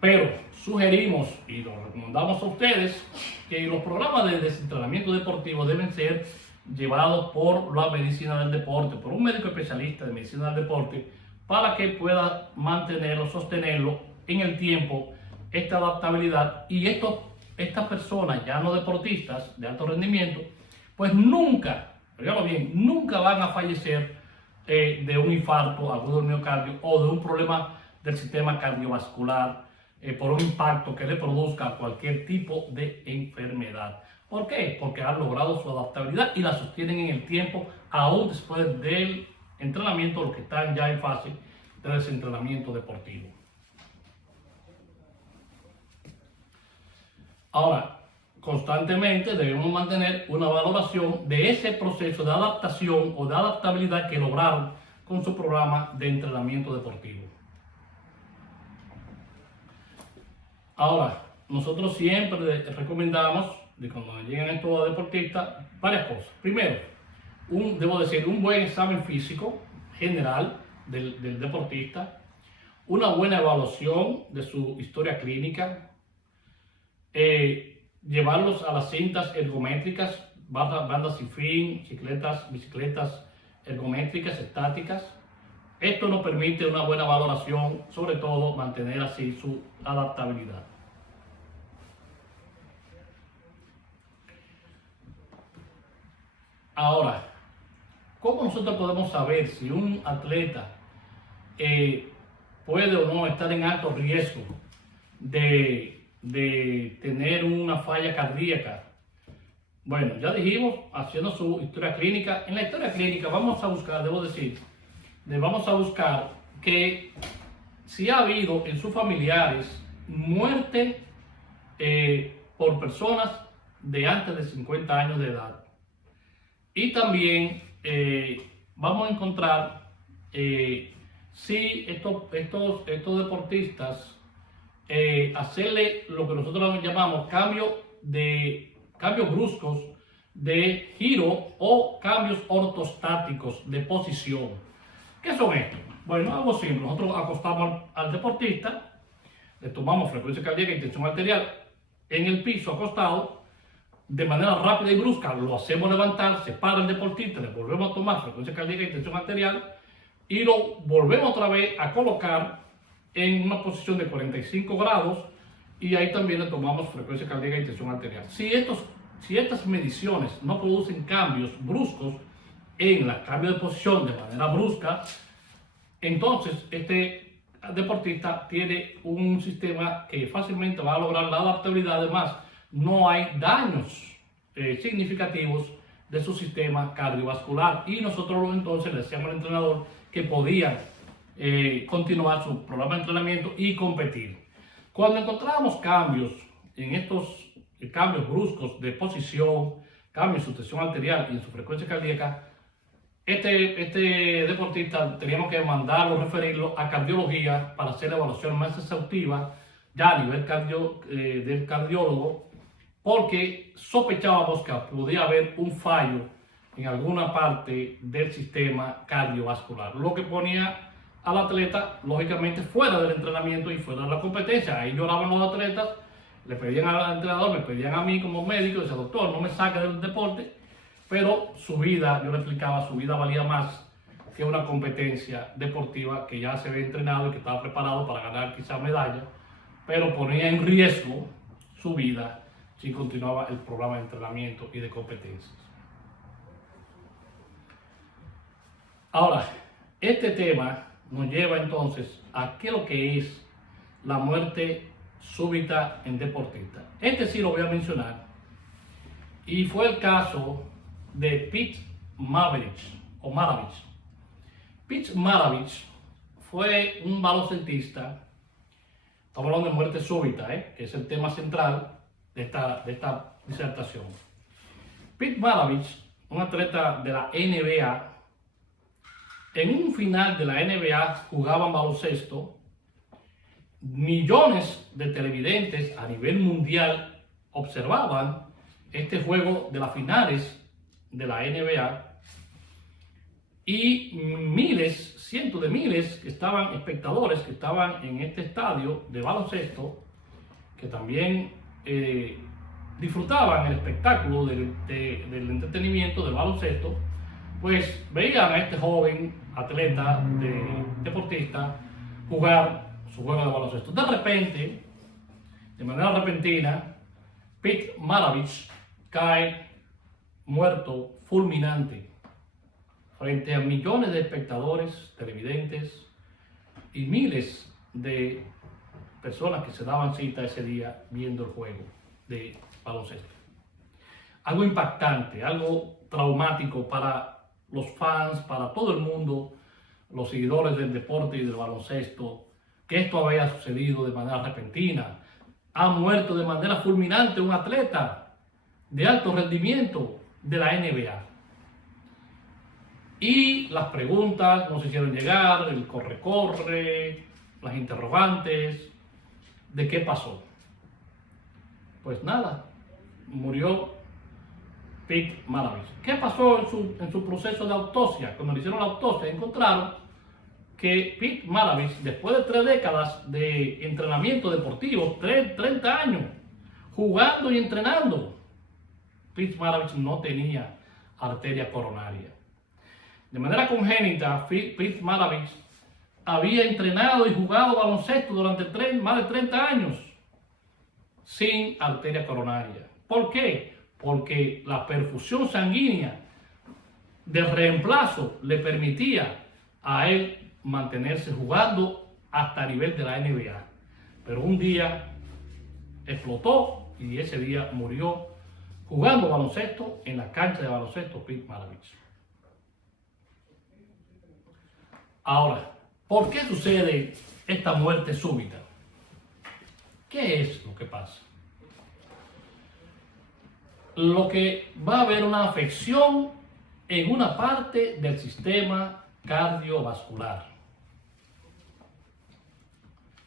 Pero sugerimos y lo recomendamos a ustedes que los programas de desentrenamiento deportivo deben ser llevados por la medicina del deporte, por un médico especialista de medicina del deporte, para que pueda mantenerlo, sostenerlo en el tiempo, esta adaptabilidad, y estas personas ya no deportistas de alto rendimiento, pues nunca, oiganlo bien, nunca van a fallecer de un infarto agudo del miocardio o de un problema del sistema cardiovascular por un impacto que le produzca cualquier tipo de enfermedad. ¿Por qué? Porque han logrado su adaptabilidad y la sostienen en el tiempo, aún después del entrenamiento, los que están ya en fase de desentrenamiento deportivo. Ahora, constantemente debemos mantener una valoración de ese proceso de adaptación o de adaptabilidad que lograron con su programa de entrenamiento deportivo. Ahora, nosotros siempre recomendamos, cuando llegan estos deportistas, varias cosas. Primero, un buen examen físico general del deportista, una buena evaluación de su historia clínica, llevarlos a las cintas ergométricas, bandas sin fin, bicicletas ergométricas, estáticas. Esto nos permite una buena valoración, sobre todo mantener así su adaptabilidad. Ahora, ¿cómo nosotros podemos saber si un atleta puede o no estar en alto riesgo de tener una falla cardíaca? Bueno, ya dijimos, haciendo su historia clínica. En la historia clínica vamos a buscar, vamos a buscar que si ha habido en sus familiares muerte por personas de antes de 50 años de edad. Y también vamos a encontrar si estos deportistas hacerle lo que nosotros llamamos cambios bruscos de giro o cambios ortostáticos de posición. ¿Qué son estos? Bueno, algo simple. Nosotros acostamos al deportista, le tomamos frecuencia cardíaca y tensión arterial en el piso acostado, de manera rápida y brusca lo hacemos levantar, se para el deportista, le volvemos a tomar frecuencia cardíaca y tensión arterial y lo volvemos otra vez a colocar en una posición de 45 grados y ahí también le tomamos frecuencia cardíaca y tensión arterial. Si estas mediciones no producen cambios bruscos en la cambio de posición de manera brusca, entonces este deportista tiene un sistema que fácilmente va a lograr la adaptabilidad. Además, no hay daños significativos de su sistema cardiovascular y nosotros entonces le decíamos al entrenador que podía continuar su programa de entrenamiento y competir. Cuando encontrábamos cambios en estos cambios bruscos de posición, cambios en su tensión arterial y en su frecuencia cardíaca, este deportista teníamos que mandarlo, referirlo a cardiología para hacer la evaluación más exhaustiva ya a nivel del cardiólogo, porque sospechábamos que podía haber un fallo en alguna parte del sistema cardiovascular, lo que ponía al atleta lógicamente fuera del entrenamiento y fuera de la competencia. Ahí lloraban los atletas, le pedían al entrenador, me pedían a mí como médico, decía, doctor, no me saque del deporte, pero su vida, yo le explicaba, su vida valía más que una competencia deportiva que ya se había entrenado y que estaba preparado para ganar quizás medalla, pero ponía en riesgo su vida si continuaba el programa de entrenamiento y de competencias. Ahora, este tema nos lleva entonces a qué es lo que es la muerte súbita en deportistas. Este sí lo voy a mencionar, y fue el caso de Pete Maravich. Pete Maravich fue un baloncestista, estamos hablando de muerte súbita, que es el tema central de esta disertación. Pete Maravich, un atleta de la NBA, en un final de la NBA jugaban baloncesto, millones de televidentes a nivel mundial observaban este juego de las finales de la NBA, y miles, cientos de miles espectadores que estaban en este estadio de baloncesto, que también disfrutaban el espectáculo del entretenimiento del baloncesto, pues veían a este joven atleta, deportista, jugar su juego de baloncesto. De repente, de manera repentina, Pete Maravich cae muerto, fulminante, frente a millones de espectadores, televidentes y miles de personas que se daban cita ese día viendo el juego de baloncesto. Algo impactante, algo traumático para los fans, para todo el mundo, los seguidores del deporte y del baloncesto, que esto había sucedido de manera repentina. Ha muerto de manera fulminante un atleta de alto rendimiento de la NBA. Y las preguntas nos hicieron llegar, el corre-corre, las interrogantes, ¿de qué pasó? Pues nada, murió Pete Maravich. ¿Qué pasó en su proceso de autopsia? Cuando le hicieron la autopsia, encontraron que Pete Maravich, después de 3 décadas de entrenamiento deportivo, 30 años, jugando y entrenando, Pete Maravich no tenía arteria coronaria. De manera congénita, Pete Maravich había entrenado y jugado baloncesto durante más de 30 años sin arteria coronaria. ¿Por qué? Porque la perfusión sanguínea de reemplazo le permitía a él mantenerse jugando hasta el nivel de la NBA. Pero un día explotó y ese día murió jugando baloncesto en la cancha de baloncesto Pete Maravich. Ahora, ¿por qué sucede esta muerte súbita? ¿Qué es lo que pasa? Lo que va a haber una afección en una parte del sistema cardiovascular.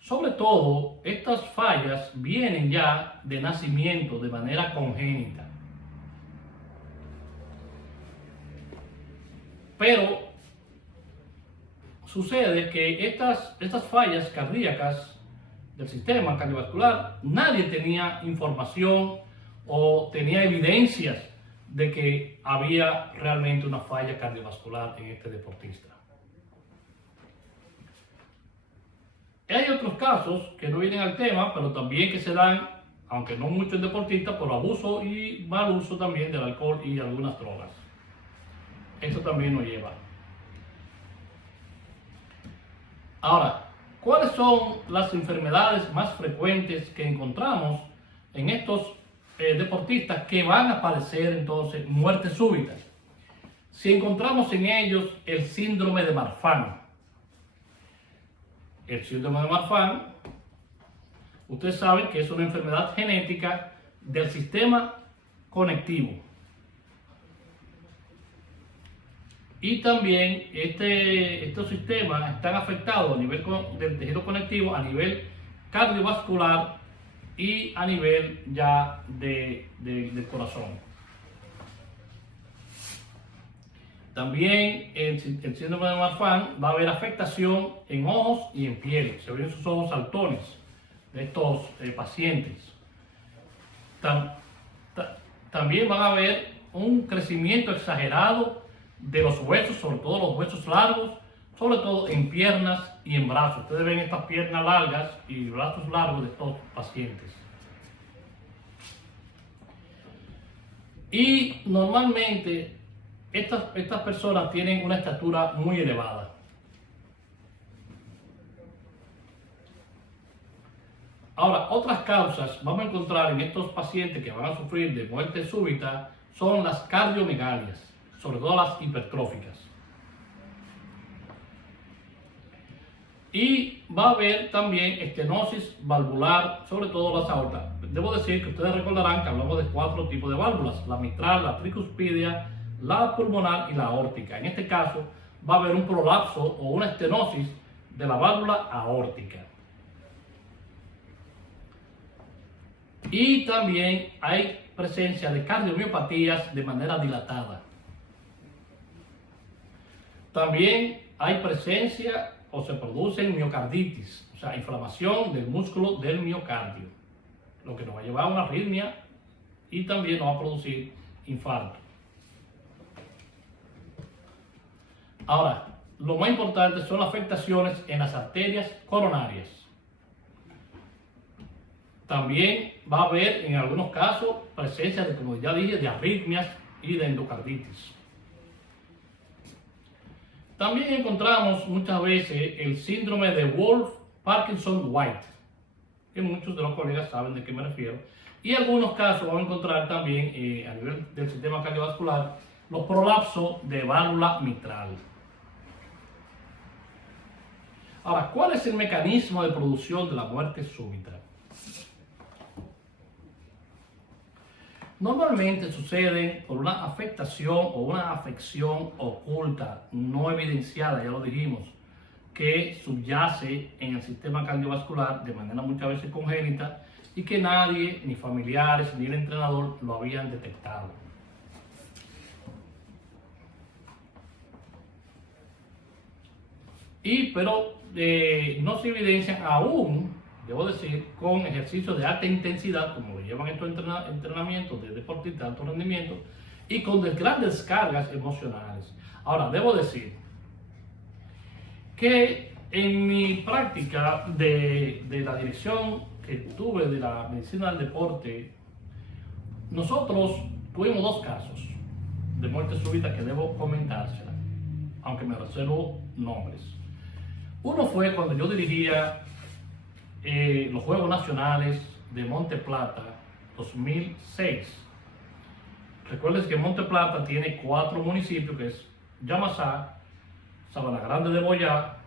Sobre todo, estas fallas vienen ya de nacimiento, de manera congénita. Pero sucede que estas fallas cardíacas del sistema cardiovascular, nadie tenía información o tenía evidencias de que había realmente una falla cardiovascular en este deportista. Hay otros casos que no vienen al tema, pero también que se dan, aunque no mucho en deportistas, por abuso y mal uso también del alcohol y algunas drogas. Esto también nos lleva. Ahora, ¿cuáles son las enfermedades más frecuentes que encontramos en estos deportistas que van a padecer entonces muertes súbitas? Si encontramos en ellos el síndrome de Marfan. El síndrome de Marfan, ustedes saben que es una enfermedad genética del sistema conectivo. Y también estos sistemas están afectados a nivel del tejido conectivo, a nivel cardiovascular y a nivel ya del corazón. También el síndrome de Marfan va a haber afectación en ojos y en piel. Se ven sus ojos saltones de estos pacientes. También van a haber un crecimiento exagerado de los huesos, sobre todo los huesos largos, sobre todo en piernas y en brazos. Ustedes ven estas piernas largas y brazos largos de estos pacientes. Y normalmente estas personas tienen una estatura muy elevada. Ahora, otras causas vamos a encontrar en estos pacientes que van a sufrir de muerte súbita son las cardiomegalias, sobre todo las hipertróficas. Y va a haber también estenosis valvular, sobre todo las aortas. Debo decir que ustedes recordarán que hablamos de 4 tipos de válvulas: la mitral, la tricuspidia, la pulmonar y la aórtica. En este caso va a haber un prolapso o una estenosis de la válvula aórtica. Y también hay presencia de cardiomiopatías de manera dilatada. También hay presencia o se produce miocarditis, o sea, inflamación del músculo del miocardio, lo que nos va a llevar a una arritmia y también nos va a producir infarto. Ahora, lo más importante son las afectaciones en las arterias coronarias. También va a haber en algunos casos presencia de, como ya dije, de arritmias y de endocarditis. También encontramos muchas veces el síndrome de Wolff-Parkinson-White, que muchos de los colegas saben de qué me refiero. Y en algunos casos vamos a encontrar también a nivel del sistema cardiovascular los prolapsos de válvula mitral. Ahora, ¿cuál es el mecanismo de producción de la muerte súbita? Normalmente sucede por una afectación o una afección oculta, no evidenciada, ya lo dijimos, que subyace en el sistema cardiovascular de manera muchas veces congénita y que nadie, ni familiares, ni el entrenador lo habían detectado. Pero no se evidencian aún, debo decir, con ejercicios de alta intensidad, como lo llevan estos entrenamientos de deportistas de alto rendimiento, y con grandes cargas emocionales. Ahora, debo decir que en mi práctica de la dirección que tuve de la medicina del deporte, nosotros tuvimos 2 casos de muerte súbita que debo comentársela, aunque me reservo nombres. Uno fue cuando yo dirigía los Juegos Nacionales de Monte Plata 2006. Recuerden que Monte Plata tiene 4 municipios, que es Yamasá, Sabana Grande de Boyá,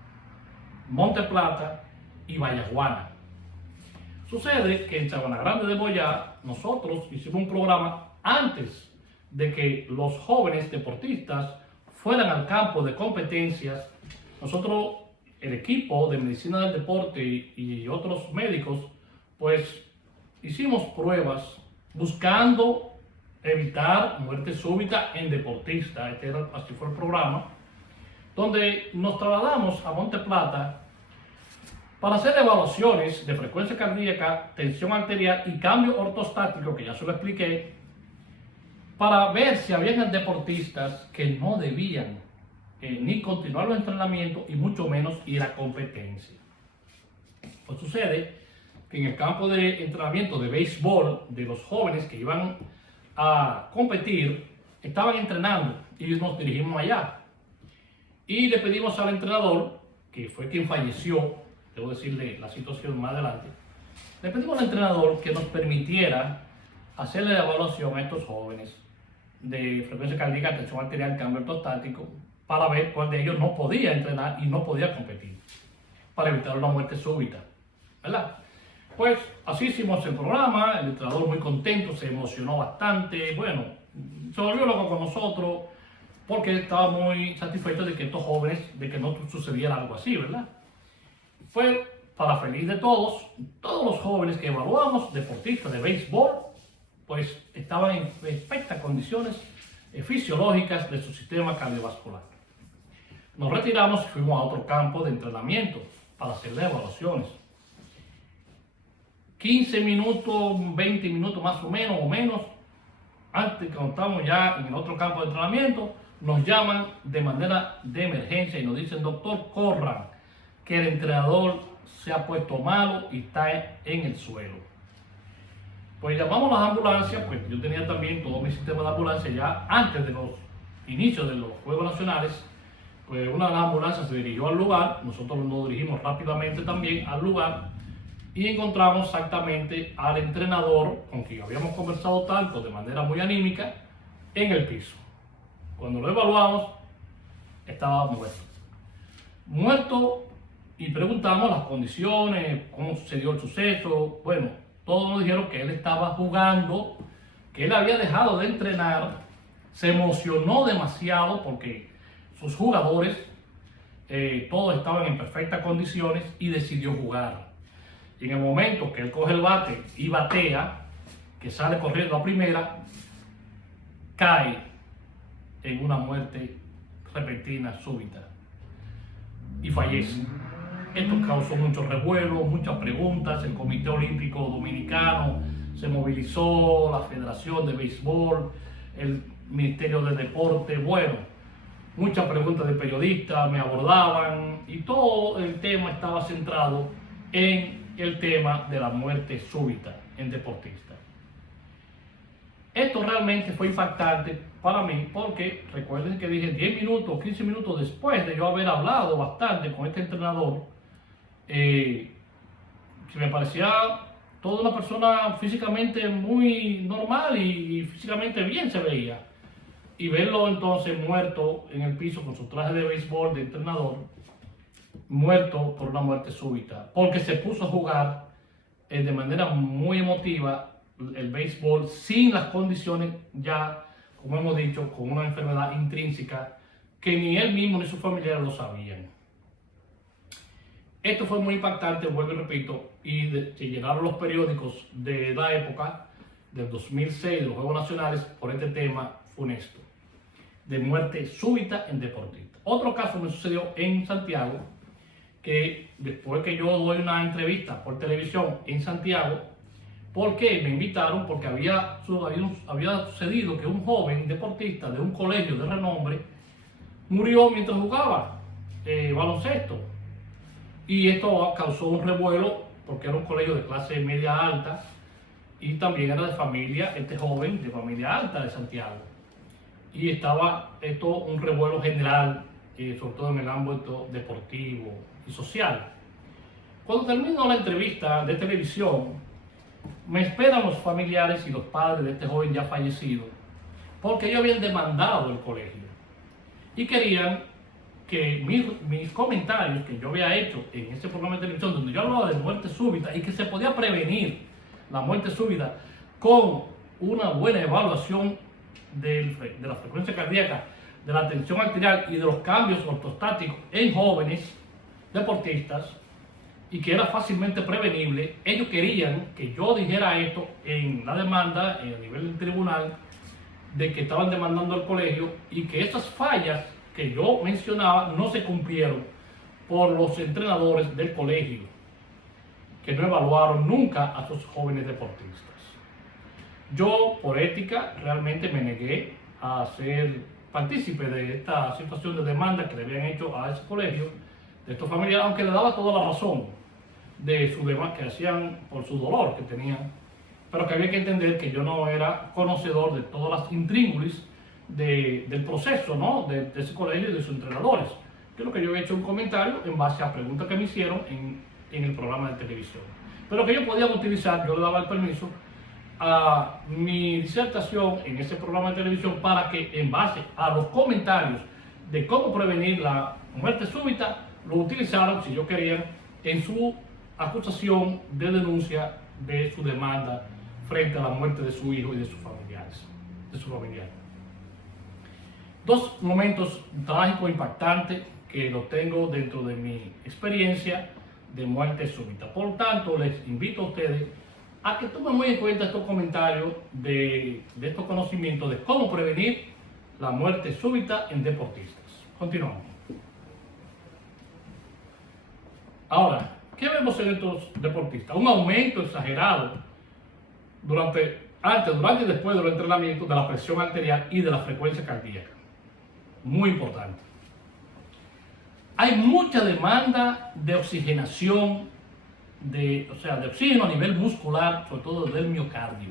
Monte Plata y Vallaguana. Sucede que en Sabana Grande de Boyá nosotros hicimos un programa antes de que los jóvenes deportistas fueran al campo de competencias. Nosotros, el equipo de medicina del deporte y otros médicos, pues hicimos pruebas buscando evitar muerte súbita en deportistas. Así fue el programa, donde nos trasladamos a Monte Plata para hacer evaluaciones de frecuencia cardíaca, tensión arterial y cambio ortostático, que ya se lo expliqué, para ver si había deportistas que no debían ni continuar los entrenamientos y mucho menos ir a competencia. Pues sucede que en el campo de entrenamiento de béisbol de los jóvenes que iban a competir, estaban entrenando y nos dirigimos allá. Y le pedimos al entrenador, que fue quien falleció, debo decirle la situación más adelante, le pedimos al entrenador que nos permitiera hacerle la evaluación a estos jóvenes de frecuencia cardíaca, tensión arterial, cambio ortostático, para ver cuál de ellos no podía entrenar y no podía competir, para evitar una muerte súbita, ¿verdad? Pues así hicimos el programa, el entrenador muy contento, se emocionó bastante, bueno, se volvió loco con nosotros, porque estaba muy satisfecho de que estos jóvenes, de que no sucediera algo así, ¿verdad? Fue para feliz de todos los jóvenes que evaluamos, deportistas de béisbol, pues estaban en perfectas condiciones fisiológicas de su sistema cardiovascular. Nos retiramos y fuimos a otro campo de entrenamiento para hacerle evaluaciones. 15 minutos, 20 minutos más o menos, antes que estamos ya en el otro campo de entrenamiento, nos llaman de manera de emergencia y nos dicen: doctor, corran, que el entrenador se ha puesto malo y está en el suelo. Pues llamamos a las ambulancias, pues yo tenía también todo mi sistema de ambulancia ya antes de los inicios de los Juegos Nacionales. Pues una de las ambulancias se dirigió al lugar, nosotros nos dirigimos rápidamente también al lugar y encontramos exactamente al entrenador con quien habíamos conversado tanto de manera muy anímica en el piso. Cuando lo evaluamos, estaba muerto, y preguntamos las condiciones, cómo sucedió el suceso. Bueno, todos nos dijeron que él estaba jugando, que él había dejado de entrenar, se emocionó demasiado porque sus jugadores todos estaban en perfectas condiciones y decidió jugar. Y en el momento que él coge el bate y batea, que sale corriendo a primera, cae en una muerte repentina, súbita, y fallece. Esto causó mucho revuelo, muchas preguntas. El Comité Olímpico Dominicano se movilizó, la Federación de Béisbol, el Ministerio de Deporte, bueno, muchas preguntas de periodistas me abordaban y todo el tema estaba centrado en el tema de la muerte súbita en deportistas. Esto realmente fue impactante para mí porque recuerden que dije 10 minutos, 15 minutos después de yo haber hablado bastante con este entrenador, que me parecía toda una persona físicamente muy normal y físicamente bien se veía. Y verlo entonces muerto en el piso con su traje de béisbol de entrenador, muerto por una muerte súbita, porque se puso a jugar de manera muy emotiva el béisbol sin las condiciones ya, como hemos dicho, con una enfermedad intrínseca que ni él mismo ni sus familiares lo sabían. Esto fue muy impactante, vuelvo y repito, y se llenaron los periódicos de la época, del 2006, de los Juegos Nacionales, por este tema funesto, de muerte súbita en deportistas. Otro caso me sucedió en Santiago, que después que yo doy una entrevista por televisión en Santiago, porque me invitaron, porque había sucedido que un joven deportista de un colegio de renombre murió mientras jugaba baloncesto. Y esto causó un revuelo porque era un colegio de clase media alta y también era de familia, este joven de familia alta de Santiago. Y estaba esto un revuelo general, sobre todo en el ámbito deportivo y social. Cuando terminó la entrevista de televisión, me esperan los familiares y los padres de este joven ya fallecido, porque ellos habían demandado el colegio y querían que mis comentarios que yo había hecho en ese programa de televisión donde yo hablaba de muerte súbita y que se podía prevenir la muerte súbita con una buena evaluación de la frecuencia cardíaca, de la tensión arterial y de los cambios ortostáticos en jóvenes deportistas, y que era fácilmente prevenible, ellos querían que yo dijera esto en la demanda, en el nivel del tribunal, de que estaban demandando al colegio y que esas fallas que yo mencionaba no se cumplieron por los entrenadores del colegio, que no evaluaron nunca a sus jóvenes deportistas. Yo, por ética, realmente me negué a ser partícipe de esta situación de demanda que le habían hecho a ese colegio, de estos familiares, aunque le daba toda la razón de su demanda que hacían por su dolor que tenían, pero que había que entender que yo no era conocedor de todas las intríngulis del proceso, ¿no? de ese colegio y de sus entrenadores. Que lo que yo he hecho un comentario en base a preguntas que me hicieron en el programa de televisión. Pero que yo podía utilizar, yo le daba el permiso a mi disertación en ese programa de televisión para que en base a los comentarios de cómo prevenir la muerte súbita, lo utilizaron, si yo querían, en su acusación de denuncia de su demanda frente a la muerte de su hijo y de sus familiares. Dos momentos trágicos, impactantes, que los tengo dentro de mi experiencia de muerte súbita. Por tanto, les invito a ustedes a que tomen muy en cuenta estos comentarios de estos conocimientos de cómo prevenir la muerte súbita en deportistas. Continuamos. Ahora, ¿qué vemos en estos deportistas? Un aumento exagerado antes, durante y después del entrenamiento de la presión arterial y de la frecuencia cardíaca. Muy importante. Hay mucha demanda de oxigenación, de oxígeno a nivel muscular, sobre todo del miocardio.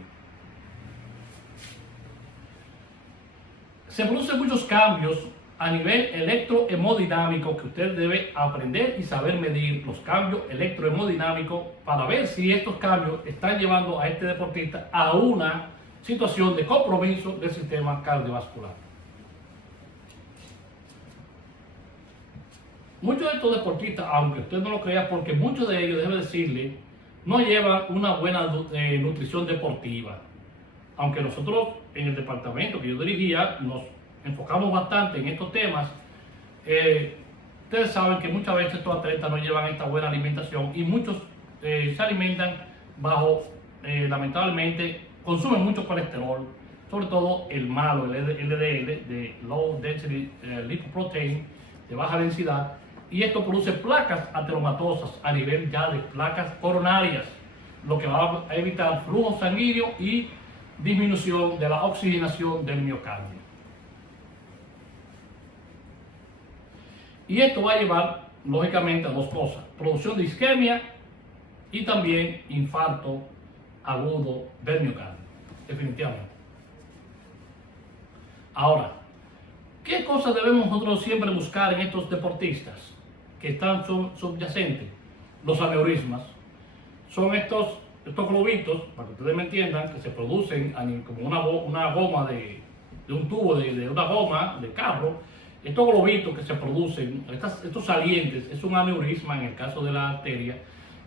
Se producen muchos cambios a nivel electrohemodinámico que usted debe aprender y saber medir los cambios electrohemodinámicos para ver si estos cambios están llevando a este deportista a una situación de compromiso del sistema cardiovascular. Muchos de estos deportistas, aunque usted no lo crea, porque muchos de ellos, debe decirle, no llevan una buena nutrición deportiva. Aunque nosotros en el departamento que yo dirigía nos enfocamos bastante en estos temas, ustedes saben que muchas veces estos atletas no llevan esta buena alimentación y muchos se alimentan bajo, lamentablemente, consumen mucho colesterol, sobre todo el malo, el LDL, de Low Density Lipoprotein, de baja densidad, y esto produce placas ateromatosas a nivel ya de placas coronarias, lo que va a evitar flujo sanguíneo y disminución de la oxigenación del miocardio. Y esto va a llevar, lógicamente, a dos cosas: producción de isquemia y también infarto agudo del miocardio, definitivamente. Ahora, ¿qué cosas debemos nosotros siempre buscar en estos deportistas que están subyacentes? Los aneurismas. Son estos globitos, para que ustedes me entiendan, que se producen como una goma de un tubo de una goma de carro. Estos globitos que se producen, estos salientes, es un aneurisma en el caso de la arteria,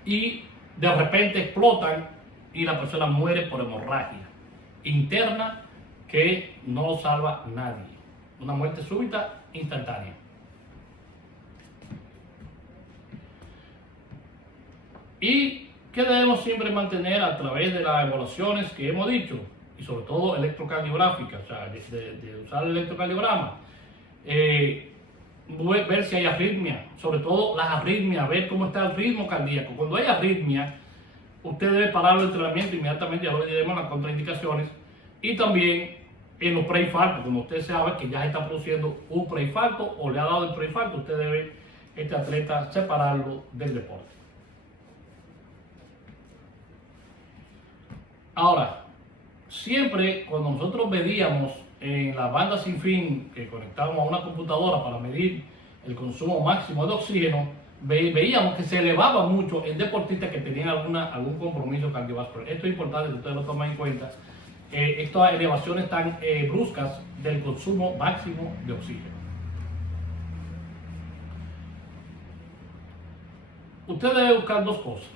y de repente explotan y la persona muere por hemorragia interna que no salva a nadie. Una muerte súbita instantánea. ¿Y qué debemos siempre mantener a través de las evaluaciones que hemos dicho? Y sobre todo electrocardiográficas, o sea, de usar el electrocardiograma. Ver si hay arritmia, sobre todo las arritmias, ver cómo está el ritmo cardíaco. Cuando hay arritmia, usted debe parar el entrenamiento inmediatamente, ya lo diremos las contraindicaciones, y también en los preinfartos, como usted sabe que ya está produciendo un preinfarto o le ha dado el preinfarto, usted debe, este atleta, separarlo del deporte. Ahora, siempre cuando nosotros medíamos en la banda sin fin que conectábamos a una computadora para medir el consumo máximo de oxígeno, veíamos que se elevaba mucho en deportistas que tenían algún compromiso cardiovascular. Esto es importante que ustedes lo tomen en cuenta. Estas elevaciones tan bruscas del consumo máximo de oxígeno. Usted debe buscar dos cosas.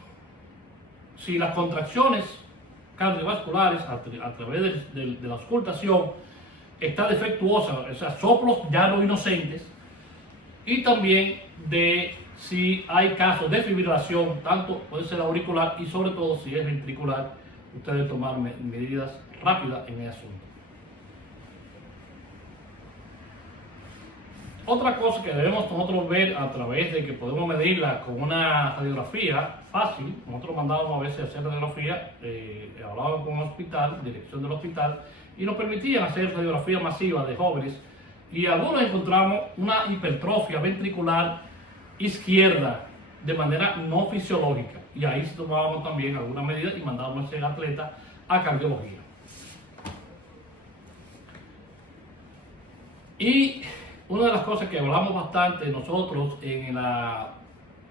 Si las contracciones cardiovasculares a través de la auscultación está defectuosa, o sea, soplos ya no inocentes, y también de si hay casos de fibrilación, tanto puede ser auricular y sobre todo si es ventricular, usted debe tomar medidas rápidas en el asunto. Otra cosa que debemos nosotros ver a través de que podemos medirla con una radiografía fácil, nosotros mandábamos a veces a hacer radiografía, hablábamos con un hospital, dirección del hospital, y nos permitían hacer radiografía masiva de jóvenes, y algunos encontramos una hipertrofia ventricular izquierda de manera no fisiológica, y ahí sí tomábamos también algunas medidas y mandábamos a ese atleta a cardiología. Y una de las cosas que hablamos bastante nosotros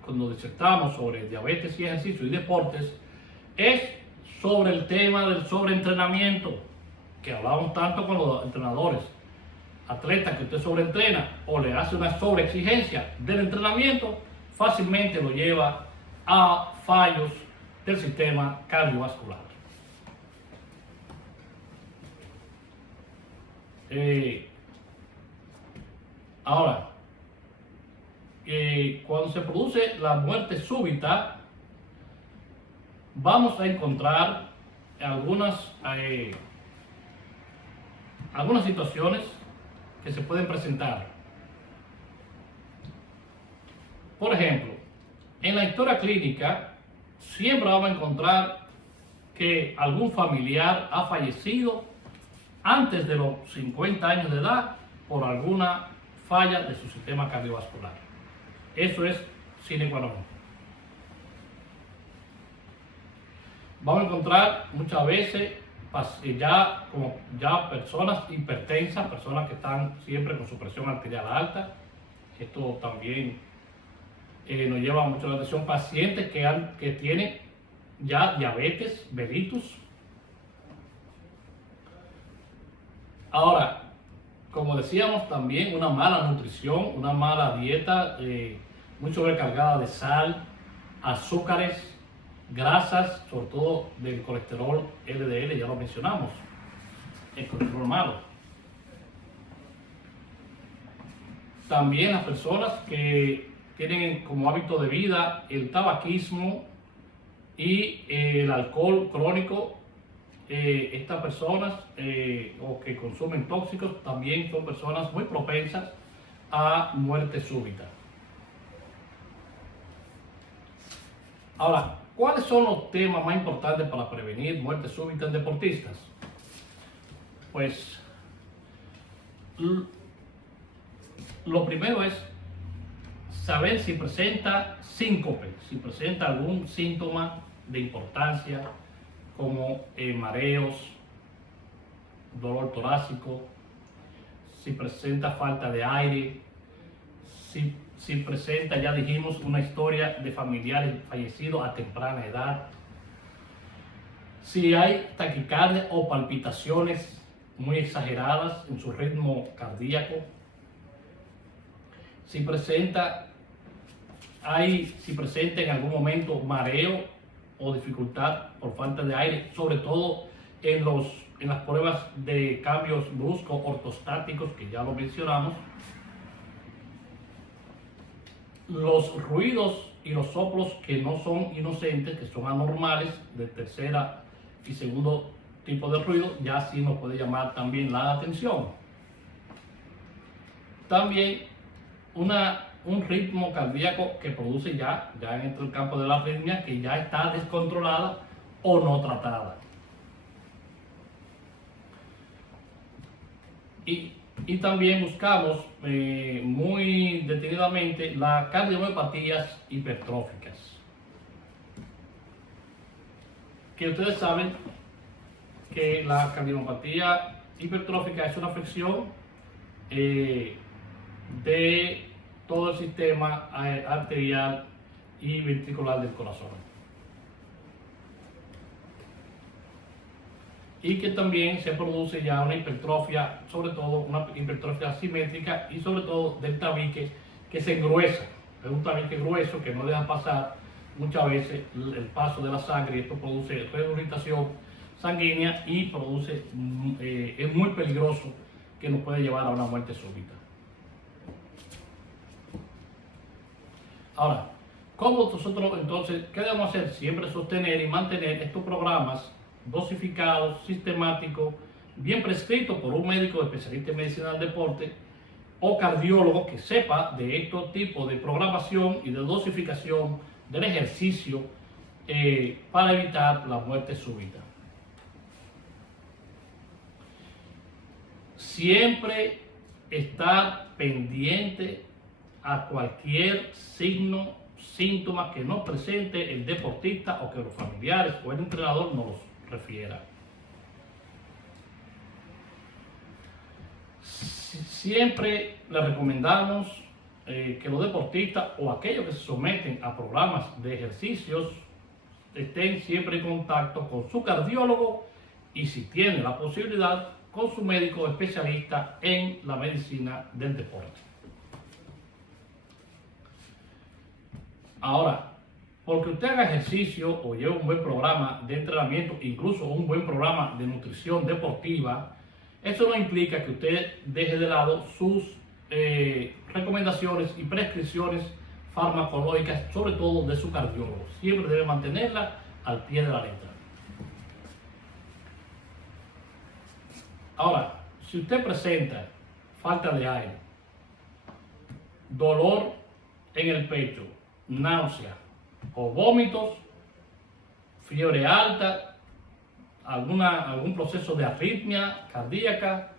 cuando disertamos sobre diabetes y ejercicio y deportes es sobre el tema del sobreentrenamiento, que hablábamos tanto con los entrenadores. Atletas que usted sobreentrena o le hace una sobreexigencia del entrenamiento, fácilmente lo lleva a fallos del sistema cardiovascular. Ahora, cuando se produce la muerte súbita, vamos a encontrar algunas situaciones que se pueden presentar. Por ejemplo, en la historia clínica siempre vamos a encontrar que algún familiar ha fallecido antes de los 50 años de edad por alguna falla de su sistema cardiovascular. Eso es sine qua non. Vamos a encontrar muchas veces ya personas hipertensas, personas que están siempre con su presión arterial alta. Esto también nos lleva mucho la atención. Pacientes que tienen ya diabetes mellitus. Ahora, como decíamos, también una mala nutrición, una mala dieta, muy sobrecargada de sal, azúcares, grasas, sobre todo del colesterol LDL, ya lo mencionamos, el colesterol malo. También las personas que tienen como hábito de vida el tabaquismo y el alcohol crónico. Estas personas o que consumen tóxicos también son personas muy propensas a muerte súbita. Ahora, ¿cuáles son los temas más importantes para prevenir muerte súbita en deportistas? Pues lo primero es saber si presenta síncope, si presenta algún síntoma de importancia como mareos, dolor torácico, si presenta falta de aire, si presenta, ya dijimos, una historia de familiares fallecidos a temprana edad, si hay taquicardia o palpitaciones muy exageradas en su ritmo cardíaco, si presenta en algún momento mareo o dificultad por falta de aire, sobre todo en las pruebas de cambios bruscos ortostáticos, que ya lo mencionamos. Los ruidos y los soplos que no son inocentes, que son anormales, de tercera y segundo tipo de ruido, ya sí nos puede llamar también la atención. También un ritmo cardíaco que produce ya en el campo de la arritmia, que ya está descontrolada o no tratada. Y también buscamos muy detenidamente las cardiomiopatías hipertróficas, que ustedes saben que la cardiomopatía hipertrófica es una afección de todo el sistema arterial y ventricular del corazón, y que también se produce ya una hipertrofia, sobre todo una hipertrofia asimétrica y sobre todo del tabique, que se engruesa. Es un tabique grueso que no deja pasar muchas veces el paso de la sangre, y esto produce resucitación sanguínea y es muy peligroso, que nos puede llevar a una muerte súbita. Ahora, ¿cómo nosotros entonces, qué debemos hacer? Siempre sostener y mantener estos programas dosificados, sistemáticos, bien prescritos por un médico especialista en medicina del deporte o cardiólogo que sepa de estos tipos de programación y de dosificación del ejercicio para evitar la muerte súbita. Siempre estar pendiente a cualquier signo, síntoma que nos presente el deportista o que los familiares o el entrenador nos los refiera. Siempre le recomendamos que los deportistas o aquellos que se someten a programas de ejercicios estén siempre en contacto con su cardiólogo y, si tienen la posibilidad, con su médico especialista en la medicina del deporte. Ahora, porque usted haga ejercicio o lleve un buen programa de entrenamiento, incluso un buen programa de nutrición deportiva, eso no implica que usted deje de lado sus recomendaciones y prescripciones farmacológicas, sobre todo de su cardiólogo. Siempre debe mantenerla al pie de la letra. Ahora, si usted presenta falta de aire, dolor en el pecho, náusea o vómitos, fiebre alta, algún proceso de arritmia cardíaca,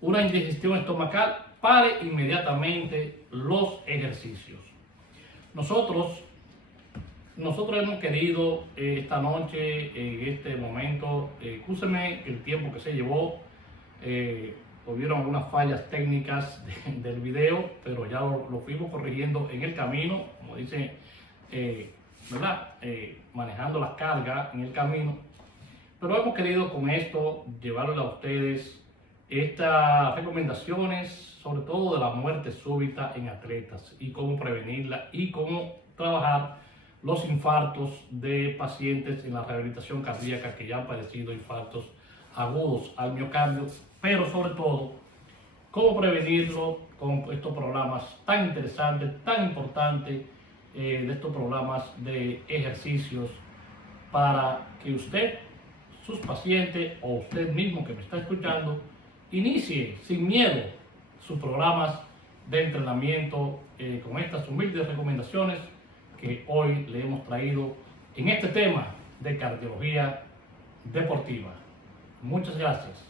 una indigestión estomacal, pare inmediatamente los ejercicios. Nosotros hemos querido esta noche, en este momento, excúseme el tiempo que se llevó, hubieron algunas fallas técnicas del video, pero ya lo fuimos corrigiendo en el camino, como dicen, ¿verdad? Manejando las cargas en el camino. Pero hemos querido con esto llevarle a ustedes estas recomendaciones, sobre todo de la muerte súbita en atletas y cómo prevenirla y cómo trabajar los infartos de pacientes en la rehabilitación cardíaca que ya han padecido infartos agudos al miocardio, pero sobre todo cómo prevenirlo con estos programas tan interesantes, tan importantes, de estos programas de ejercicios para que usted, sus pacientes o usted mismo que me está escuchando, inicie sin miedo sus programas de entrenamiento con estas humildes recomendaciones que hoy le hemos traído en este tema de cardiología deportiva. Muchas gracias.